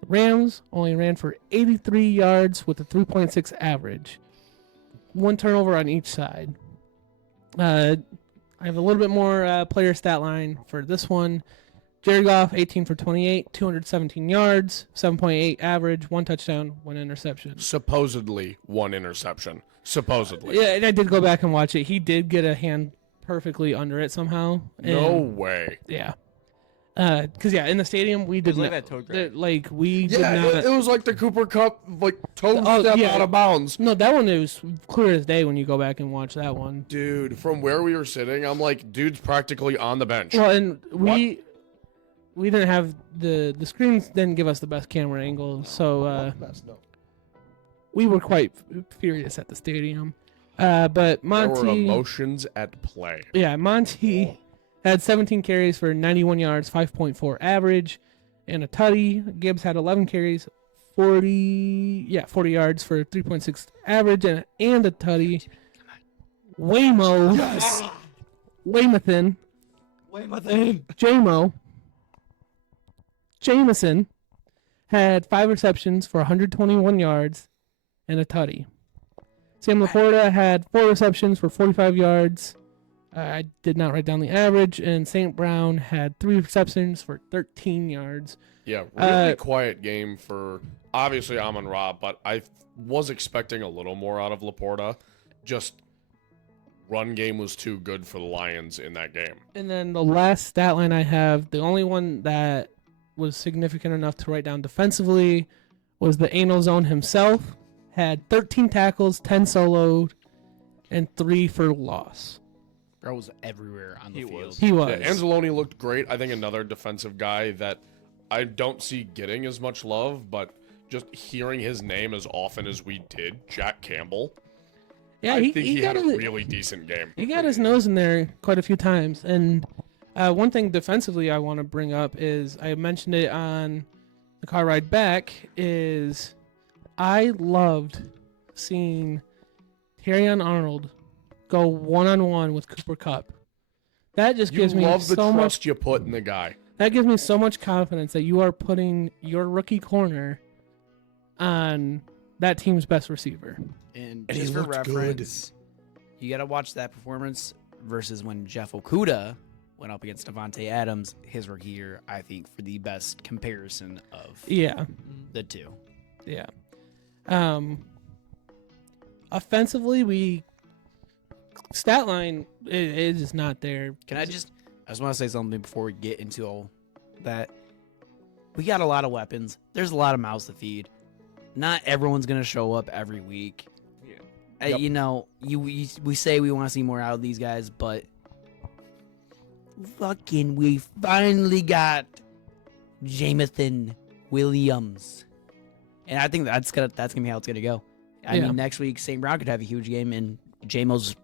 The Rams only ran for 83 yards with a 3.6 average. One turnover on each side. I have a little bit more player stat line for this one. Jared Goff, 18 for 28, 217 yards, 7.8 average, 1 touchdown, 1 interception. Supposedly one interception. Supposedly. Yeah, and I did go back and watch it. He did get a hand perfectly under it somehow. No and- way. Yeah. Because in the stadium we did was like not. that toe grab. We did Yeah, not. it was like the Cooper Cup, toe Oh, step yeah. out of bounds. No, that one is clear as day when you go back and watch that one. Dude, from where we were sitting, I'm like, dude's practically on the bench. Well, and we didn't have the screens didn't give us the best camera angle, so we were quite furious at the stadium. But There were Monty, emotions at play. Monty had 17 carries for 91 yards, 5.4 average, and a tutty. Gibbs had 11 carries, 40 yards for 3.6 average, and a tutty. Waymo, Yes. Waymathan, Jameson had 5 receptions for 121 yards and a tutty. Sam Laporta had 4 receptions for 45 yards. I did not write down the average. And St. Brown had 3 receptions for 13 yards. Yeah, really quiet game for obviously Amon-Ra, but I was expecting a little more out of Laporta. Just run game was too good for the Lions in that game. And then the last stat line I have, the only one that was significant enough to write down defensively, was the anal zone himself. Had 13 tackles, 10 soloed, and 3 for loss. Bro was everywhere on the He field. was. He was. Yeah, Anzalone looked great. I think another defensive guy that I don't see getting as much love, but just hearing his name as often as we did, Jack Campbell. Yeah, I he think he got had a his, really decent game. he got his nose in there quite a few times. And one thing defensively I want to bring up is I mentioned it on the car ride back is I loved seeing Terrion Arnold go one-on-one with Cooper Kupp. That just You gives me love the so trust much. you put in the guy. That gives me so much confidence that you are putting your rookie corner on that team's best receiver. And And he just for looked good. reference, you got to watch that performance versus when Jeff Okudah went up against Devontae Adams his rookie year, I think, for the best comparison of Yeah, the two. yeah. Offensively, stat line is just not there. I just want to say something before we get into all that. We got a lot of weapons. There's a lot of mouths to feed. Not everyone's going to show up every week. Yeah. Yep. You know, we say we want to see more out of these guys, but fucking we finally got Jamison Williams. And I think that's gonna be how it's gonna go. I Yeah. mean, next week St. Brown could have a huge game, and JMO's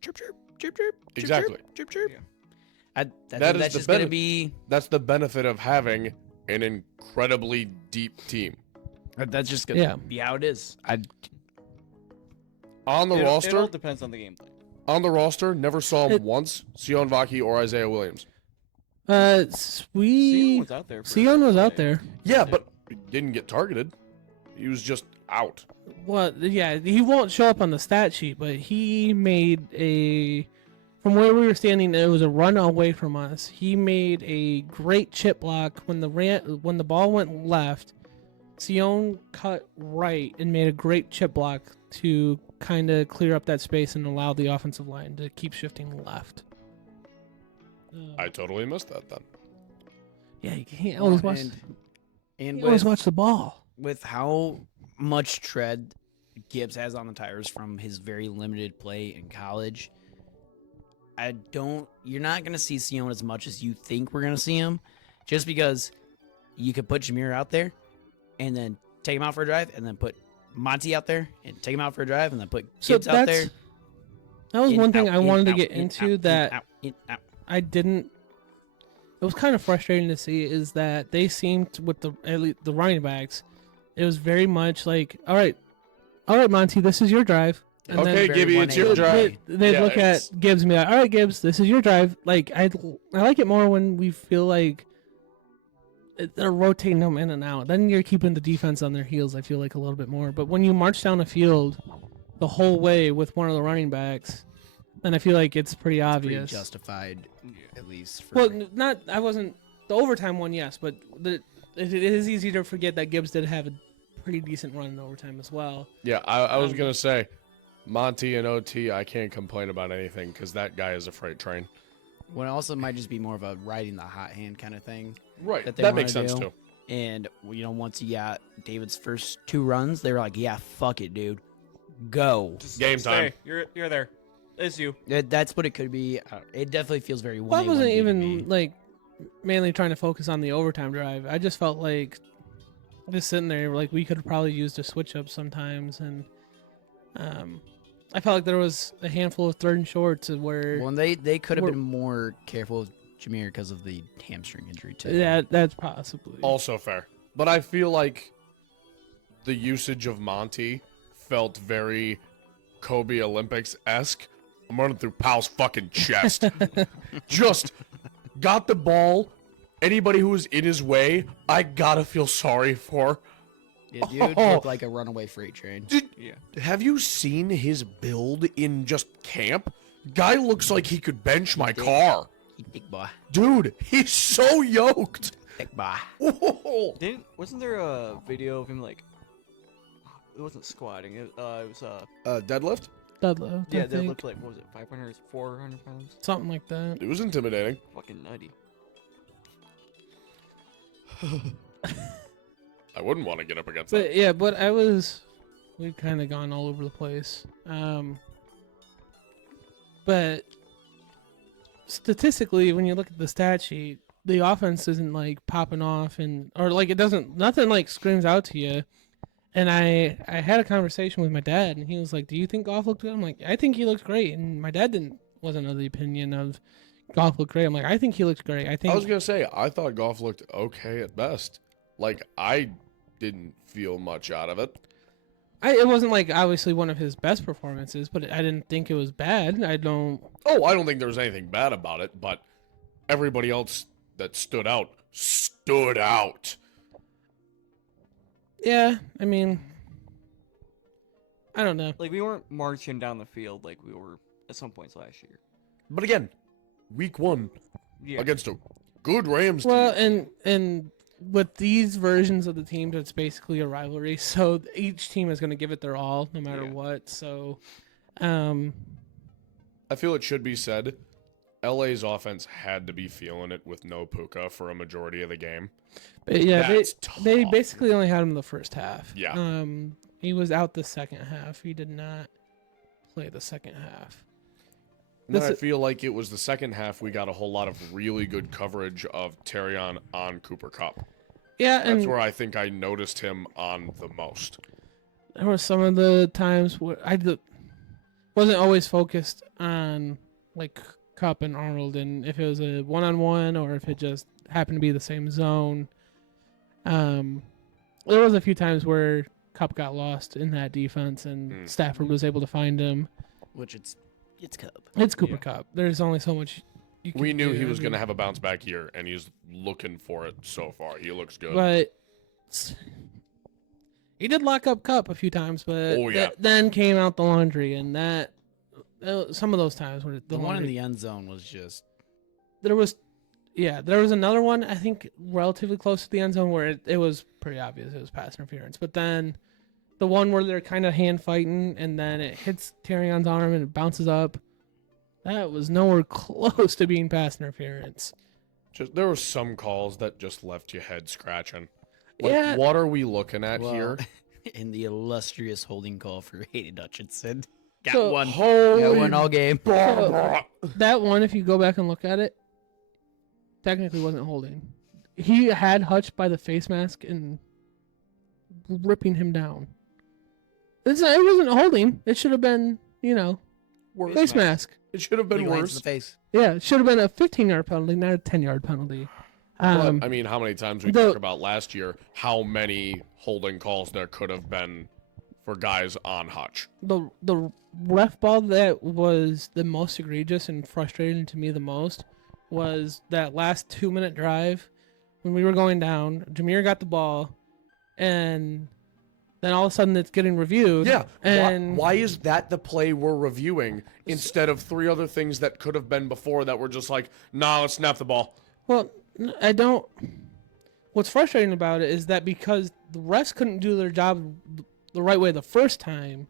chirp chirp chirp chirp. Exactly. Chirp chirp. Yeah. That's just gonna be. That's the benefit of having an incredibly deep team. That's just gonna Yeah. be how it is. On the It roster, all depends on the game plan. never saw It- once Sion Vaki or Isaiah Williams. Sion We was out there. for Sion was out Sunday. there. Yeah, but he didn't get targeted. He was just out. Well, yeah, he won't show up on the stat sheet, but he made from where we were standing, it was a run away from us. He made a great chip block when the ball went left. Sion cut right and made a great chip block to kind of clear up that space and allow the offensive line to keep shifting left. I totally missed that then. Yeah, you can't always watch. And You always with, watch the ball. with how much tread Gibbs has on the tires from his very limited play in college, you're not going to see Sion as much as you think we're going to see him, just because you could put Jameer out there and then take him out for a drive, and then put Monty out there and take him out for a drive, and then put So Gibbs out there. That was In, one thing out, I in, wanted to out, get in, into out, in, that out, in, out. I didn't. It was kind of frustrating to see is that they seemed with at least the running backs, it was very much like, all right, Monty, this is your drive. And Okay, then Gibby, it's your 180. drive. they'd Yeah, look it's- at Gibbs and be like, all right, Gibbs, this is your drive. Like I like it more when we feel like they're rotating them in and out. Then you're keeping the defense on their heels. I feel like a little bit more. But when you march down the field the whole way with one of the running backs, then I feel like it's pretty Pretty obvious. justified, at least. For, Well, not I wasn't the overtime one, yes, but it is easy to forget that Gibbs did have a pretty decent run in overtime as well. Yeah, I was going to say, Monty and OT, I can't complain about anything because that guy is a freight train. well, it also might just be more of a riding the hot hand kind of thing. Right, That they that makes wanna sense do. too. And once you got David's first 2 runs, they were like, "Yeah, fuck it, dude, go." Just Game time. stay. You're there. It's you. That's what it could be. It definitely feels very. Well, I 1A, wasn't 1B to even me. like mainly trying to focus on the overtime drive. I just felt like just sitting there, like we could have probably used a switch up sometimes, and I felt like there was a handful of third and shorts where Well, and they could have we're- been more careful with Jameer because of the hamstring injury too. that's possibly Also fair. But I feel like the usage of Monty felt very Kobe Olympics-esque. I'm running through Powell's fucking chest. Just got the ball. Anybody who was in his way, I gotta feel sorry for. Yeah, dude looked like a runaway freight train. Yeah. Have you seen his build in just camp? Guy looks like he could bench my car. He thick boy, Dude, he's so yoked. thick boy. Whoa. Wasn't there a video of him like? It wasn't squatting. It was Deadlift? deadlift. yeah. I That think. looked like what was it? 500, 400 pounds. Something like that. It was intimidating. Fucking nutty. I wouldn't want to get up against that. But yeah, we've kind of gone all over the place. But statistically, when you look at the stat sheet, the offense isn't like popping off or like nothing like screams out to you. And I had a conversation with my dad, and he was like, "Do you think Goff looked good?" I'm like, "I think he looked great." And my dad wasn't of the opinion of Goff looked great. I'm like, "I think he looked great. I think I was gonna say I thought Goff looked okay at best. Like, I didn't feel much out of it. It wasn't like obviously one of his best performances, but I didn't think it was bad. I don't think there was anything bad about it, but everybody else that stood out. Yeah, I mean, I don't know. Like, we weren't marching down the field like we were at some points last year. But again, week 1 Yeah. against a good Rams Well, team. and with these versions of the teams, it's basically a rivalry. So each team is going to give it their all, no matter Yeah. what. So, I feel it should be said, LA's offense had to be feeling it with no Puka for a majority of the game. but yeah, That's they tough. basically only had him the first half. Yeah. He was out the second half. He did not play the second half. And then I This- feel like it was the second half we got a whole lot of really good coverage of Terrion on Cooper Kupp. Yeah, That's and where I think I noticed him on the most. there were some of the times where wasn't always focused on like Cup and Arnold, and if it was a one-on-one or if it just happened to be the same zone. There was a few times where Cup got lost in that defense, and Stafford was able to find him. Which it's Cup. It's Cooper Yeah. Cup. There's only so much you can We knew do. he was I going to mean, have a bounce back year, and he's looking for it so far. He looks good. but he did lock up Cup a few times, but Oh, yeah. then came out the laundry, and that some of those times where The one in laundry, the end zone was just there was another one I think relatively close to the end zone where it was pretty obvious it was pass interference, but then the one where they're kind of hand fighting and then it hits Terrion's arm and it bounces up, that was nowhere close to being pass interference. There were some calls that just left your head scratching. Like, Yeah. what are we looking at well, here? in the illustrious holding call for Hayden Hutchinson. Got So- one. Holy Got one all game. That one, if you go back and look at it, technically wasn't holding. He had Hutch by the face mask and ripping him down. It wasn't holding. It should have been, face mask. It should have been Legal hands to worse. the face. Yeah, it should have been a 15-yard penalty, not a 10-yard penalty. But, I mean, how many times we the- talk about last year how many holding calls there could have been for guys on Hutch. The ref ball that was the most egregious and frustrating to me the most was that last 2-minute drive when we were going down. Jameer got the ball, and then all of a sudden it's getting reviewed. Yeah. and Why is that the play we're reviewing instead of 3 other things that could have been before that were just like, nah, let's snap the ball? Well, I don't. What's frustrating about it is that because the refs couldn't do their job the right way the first time,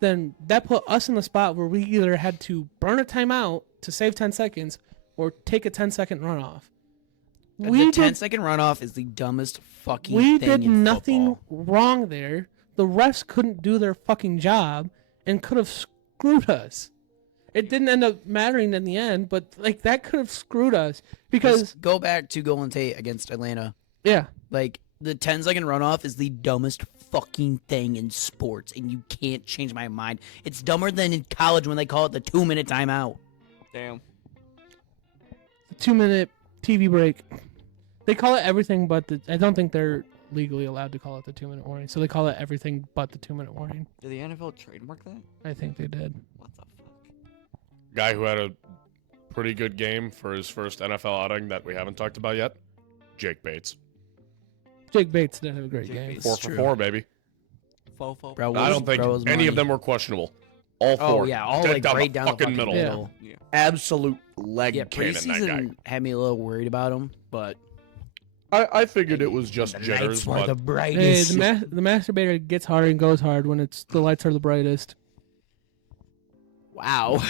then that put us in the spot where we either had to burn a timeout to save 10 seconds or take a 10-second runoff. The We 10-second runoff is the dumbest fucking we thing did in nothing football. wrong there. The refs couldn't do their fucking job and could have screwed us. It didn't end up mattering in the end, but like that could have screwed us because Just go back to Golden Tate against Atlanta. yeah. Like, the 10-second runoff is the dumbest fucking thing in sports, and you can't change my mind. It's dumber than in college when they call it the 2-minute timeout. Damn. 2-minute TV break. They call it everything but I don't think they're legally allowed to call it the 2-minute warning. So they call it everything but the 2-minute warning. Did the NFL trademark that? I think they did. What the fuck? Guy who had a pretty good game for his first NFL outing that we haven't talked about yet, Jake Bates. Jake Bates did have a great Jake game. Bates. 4 It's for true. 4, baby. Fofo. Bro, I don't think bro was any money. of them were questionable. All 4. Oh, yeah, all Dead like down right the down the fucking fucking middle. middle. Yeah. Absolute leg Yeah, cannon, that guy. preseason had me a little worried about him, but I figured it was just the jitters, lights were the but Hey, brightest. the masturbator gets hard and goes hard when the lights are the brightest. Wow.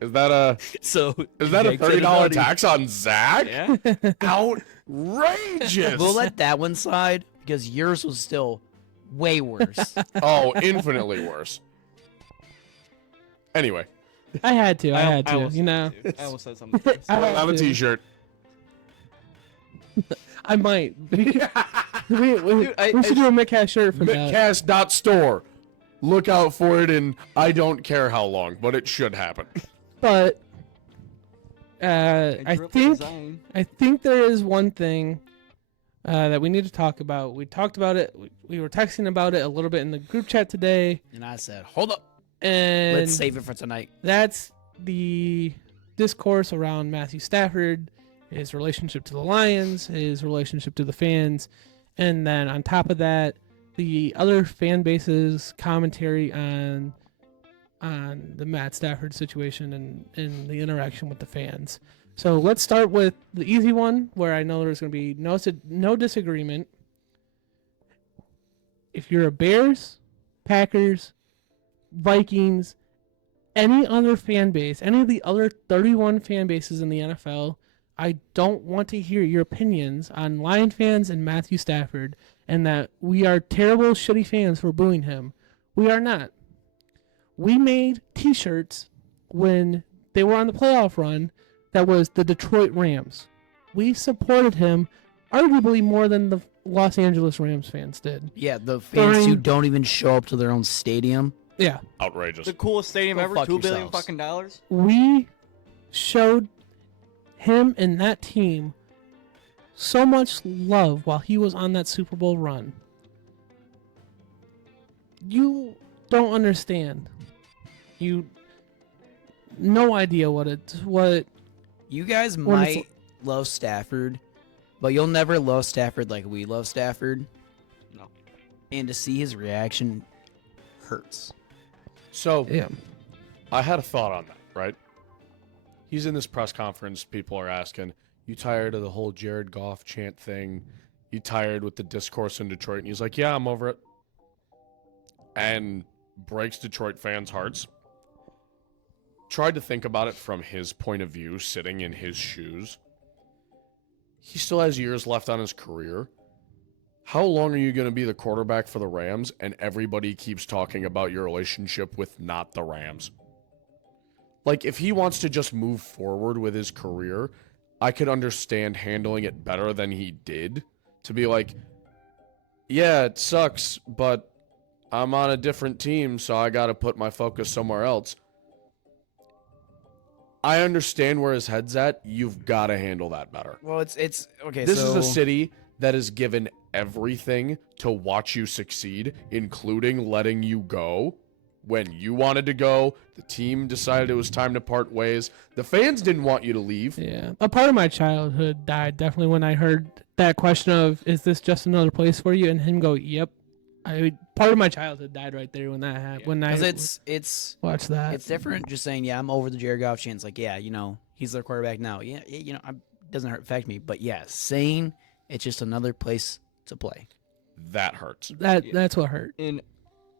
is that a So is that a Jake said $30 naughty. tax on Zach? Yeah. Outrageous! We'll let that one slide because yours was still way worse. Oh, infinitely worse. Anyway, I had to. I had to. almost You said know, it, too. I almost said something. I had have a to. T-shirt. I might. We Dude, I should do a Mittcast shirt for that. Mittcast.store. Look out for it in I don't care how long, but it should happen. But I think there is one thing that we need to talk about. We talked about it. We were texting about it a little bit in the group chat today. And I said, hold up. And Let's save it for tonight. That's the discourse around Matthew Stafford, his relationship to the Lions, his relationship to the fans, and then on top of that, the other fan base's commentary on the Matt Stafford situation and the interaction with the fans. So let's start with the easy one, where I know there's going to be no disagreement. If you're a Bears, Packers, Vikings, any other fan base, any of the other 31 fan bases in the NFL, I don't want to hear your opinions on Lion fans and Matthew Stafford, and that we are terrible, shitty fans for booing him. We are not. We made T-shirts when they were on the playoff run that was the Detroit Rams. We supported him arguably more than the Los Angeles Rams fans did. Yeah, the fans who don't even show up to their own stadium. Yeah. Outrageous. The coolest stadium Go ever, fuck $2 billion yourselves. fucking dollars. We showed him and that team so much love while he was on that Super Bowl run. You don't understand. You no idea what You guys What might love Stafford, but you'll never love Stafford like we love Stafford. No. And to see his reaction hurts. So, yeah. I had a thought on that, right? He's in this press conference. People are asking, you tired of the whole Jared Goff chant thing? You tired with the discourse in Detroit? And he's like, yeah, I'm over it. And breaks Detroit fans' hearts. Tried to think about it from his point of view, sitting in his shoes. He still has years left on his career. How long are you going to be the quarterback for the Rams and everybody keeps talking about your relationship with not the Rams? Like, if he wants to just move forward with his career, I could understand handling it better than he did. To be like, yeah, it sucks, but I'm on a different team, so I got to put my focus somewhere else. I understand where his head's at. You've got to handle that better. Well, it's okay. This is a city that has given everything to watch you succeed, including letting you go when you wanted to go. The team decided it was time to part ways. The fans didn't want you to leave. Yeah. A part of my childhood died definitely when I heard that question of, is this just another place for you? And him go, yep. Part of my childhood died right there when that happened. When I it's watched that. It's different just saying, yeah, I'm over the Jared Goff chance. Like, yeah, he's their quarterback now. Yeah, it doesn't affect me. But yeah, saying it's just another place to play. That hurts. That's what hurt. In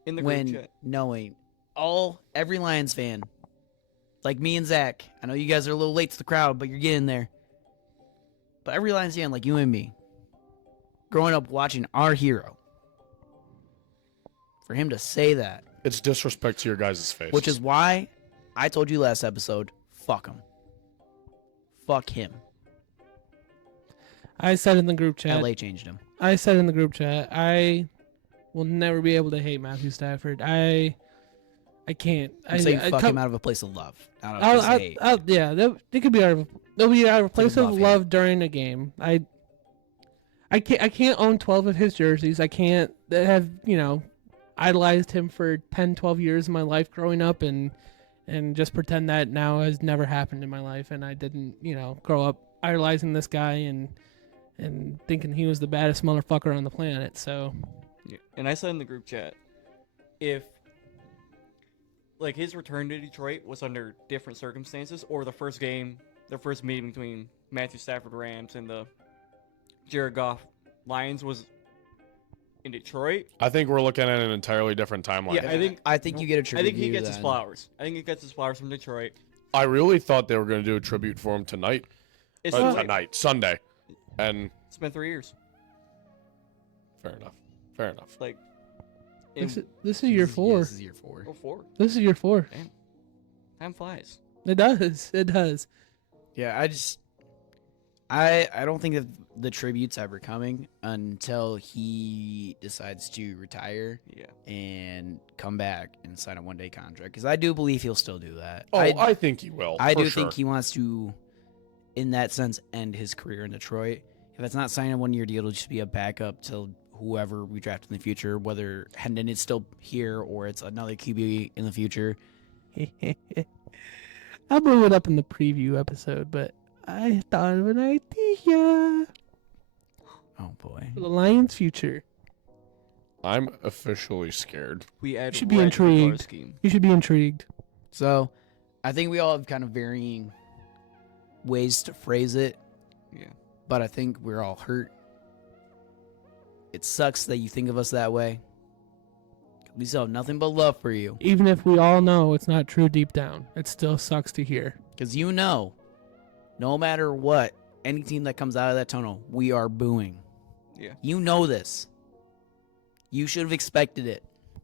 the group When chat. knowing every Lions fan, like me and Zach, I know you guys are a little late to the crowd, but you're getting there. But every Lions fan, like you and me, growing up watching our hero, for him to say that, It's disrespect to your guys' face. which is why I told you last episode, fuck him. Fuck him. I said in the group chat. LA changed him. I said in the group chat, I will never be able to hate Matthew Stafford. I can't. I'm saying fuck him out of a place of love. Not out of a place of hate. It could be they'll be out of a place of love love during a game. I can't own 12 of his jerseys. I can't have, idolized him for 10, 12 years of my life growing up and just pretend that now has never happened in my life and I didn't, grow up idolizing this guy and thinking he was the baddest motherfucker on the planet. So, Yeah. And I said in the group chat, if his return to Detroit was under different circumstances, or the first meeting between Matthew Stafford Rams and the Jared Goff Lions was in Detroit. I think we're looking at an entirely different timeline. Yeah, I think you get a tribute. I think he gets his flowers. I think he gets his flowers from Detroit. I really thought they were going to do a tribute for him tonight. It's Sunday. And It's been 3 years. fair enough. this is year 4. This is year 4. Or 4. This is year 4. Time flies. It does. It does. Yeah, I don't think that the tribute's ever coming until he decides to retire Yeah. and come back and sign a one-day contract. Because I do believe he'll still do that. I think he will. I for do sure. think he wants to in that sense, end his career in Detroit. If it's not signing a 1-year deal, it'll just be a backup to whoever we draft in the future, whether Hendon is still here or it's another QB in the future. I blew it up in the preview episode, but I thought of an idea Oh, boy. for the Lions' future. I'm officially scared. We add Should be red to the color intrigued. scheme. You should be intrigued. So, I think we all have kind of varying ways to phrase it, Yeah. but I think we're all hurt. It sucks that you think of us that way. We still have nothing but love for you. Even if we all know it's not true deep down, it still sucks to hear. Because you know, no matter what, any team that comes out of that tunnel, we are booing. Yeah. You know this. You should have expected it.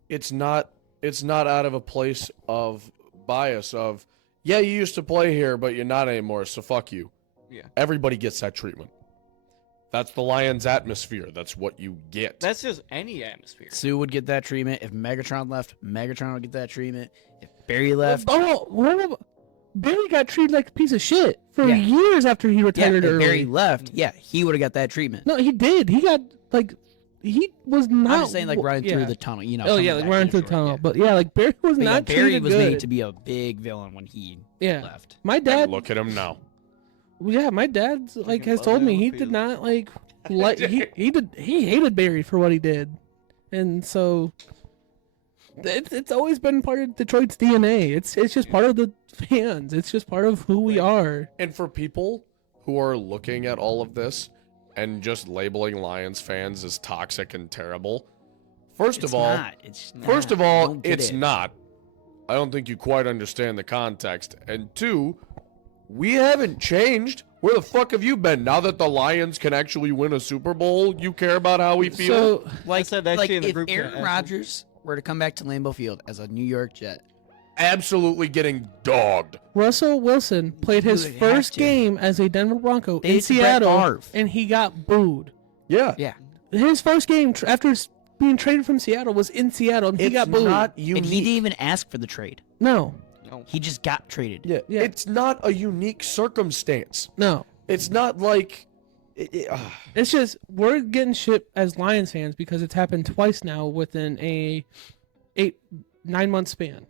It's not out of a place of bias of, yeah, you used to play here, but you're not anymore, so fuck you. Yeah. Everybody gets that treatment. That's the Lions atmosphere. That's what you get. That's just any atmosphere. Sue would get that treatment. If Megatron left, Megatron would get that treatment. If Barry left, Barry got treated like a piece of shit for Yeah. years after he yeah, retired if early. Barry left, yeah, he would have got that treatment. No, he did. He got he was not. I'm just saying, like, running through yeah. the tunnel, you know. Oh coming yeah, like back running to through the Detroit, tunnel. yeah. But yeah, like Barry was But yeah, not Barry treated was good. made to be a big villain when he Yeah, left. my And dad. look at him now. Yeah, my dad like Drinking has told blood me down he the did field. not like he hated Barry for what he did, and so it's always been part of Detroit's DNA. It's just part of the fans. It's just part of who we are. And for people who are looking at all of this and just labeling Lions fans as toxic and terrible, first It's of all, not. It's First not. of all, Don't get it's it. not. I don't think you quite understand the context. And two, we haven't changed. Where the fuck have you been? Now that the Lions can actually win a Super Bowl, you care about how we feel? So Like, said that like shit in the if group chat Aaron after. Rodgers were to come back to Lambeau Field as a New York Jet, Absolutely getting dogged. Russell Wilson played his You would first have to. game as a Denver Bronco They in did to Brett Seattle, Favre. and he got booed. Yeah. yeah, His first game after being traded from Seattle was in Seattle, and he It's got booed. not and unique. he didn't even ask for the trade. No, No. He just got traded. Yeah. Yeah. It's not a unique circumstance. no. It's not like... It's just we're getting shit as Lions fans because it's happened twice now within a 9 month span,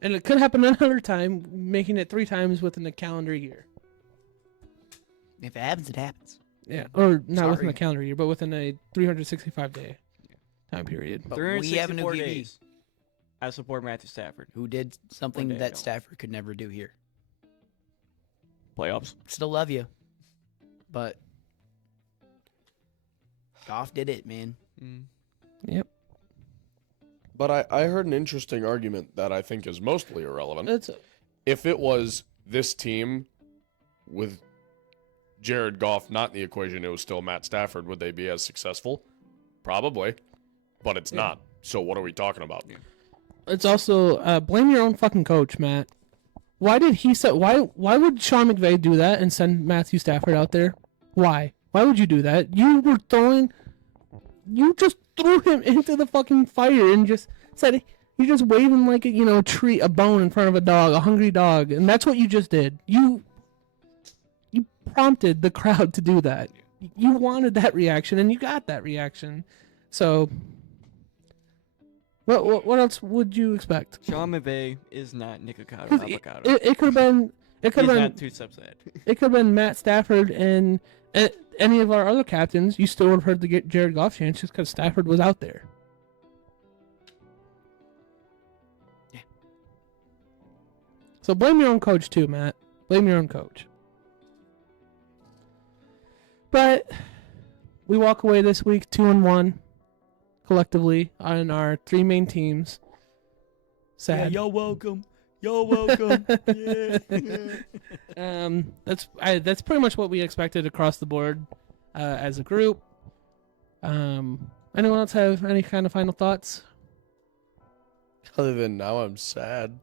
and it could happen another time, making it 3 times within a calendar year. If it happens, it happens. Yeah, or not within Sorry. a calendar year, but within a 365 day time period. But we have a new 364 QB days. I support Matthew Stafford. who did something One day that ago. Stafford could never do here. Playoffs. Still love you, but Goff did it, man. Yep, But I heard an interesting argument that I think is mostly irrelevant. that's If it was this team with Jared Goff not in the equation, it was still Matt Stafford, would they be as successful? Probably. But it's not. So what are we talking about? it's also blame your own fucking coach, Matt. Why did he say why would Sean McVay do that and send Matthew Stafford out there? Why would you do that? You just threw him into the fucking fire and just said you're just waving like a bone in front of a dog, a hungry dog, and that's what you just did. You prompted the crowd to do that. You wanted that reaction and you got that reaction. So what else would you expect? Sean McVay is not Nikocado 'Cause Avocado. It could have been. It could He's have been. not 2 steps ahead. It could have been Matt Stafford and any of our other captains. You still would have heard the Jared Goff chance just because Stafford was out there. Yeah. So blame your own coach too, Matt. Blame your own coach. But we walk away this week 2-1 collectively on our 3 main teams. Sad. you're welcome. You're welcome. That's pretty much what we expected across the board as a group. Anyone else have any kind of final thoughts? Other than now I'm sad.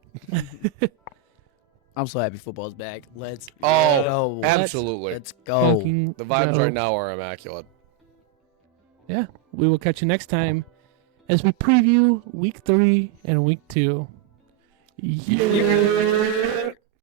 I'm so happy football's back. Let's Oh, go. absolutely. Let's go. Fucking The vibes go. right now are immaculate. Yeah, we will catch you next time as we preview week 3 and week 2. Yeah.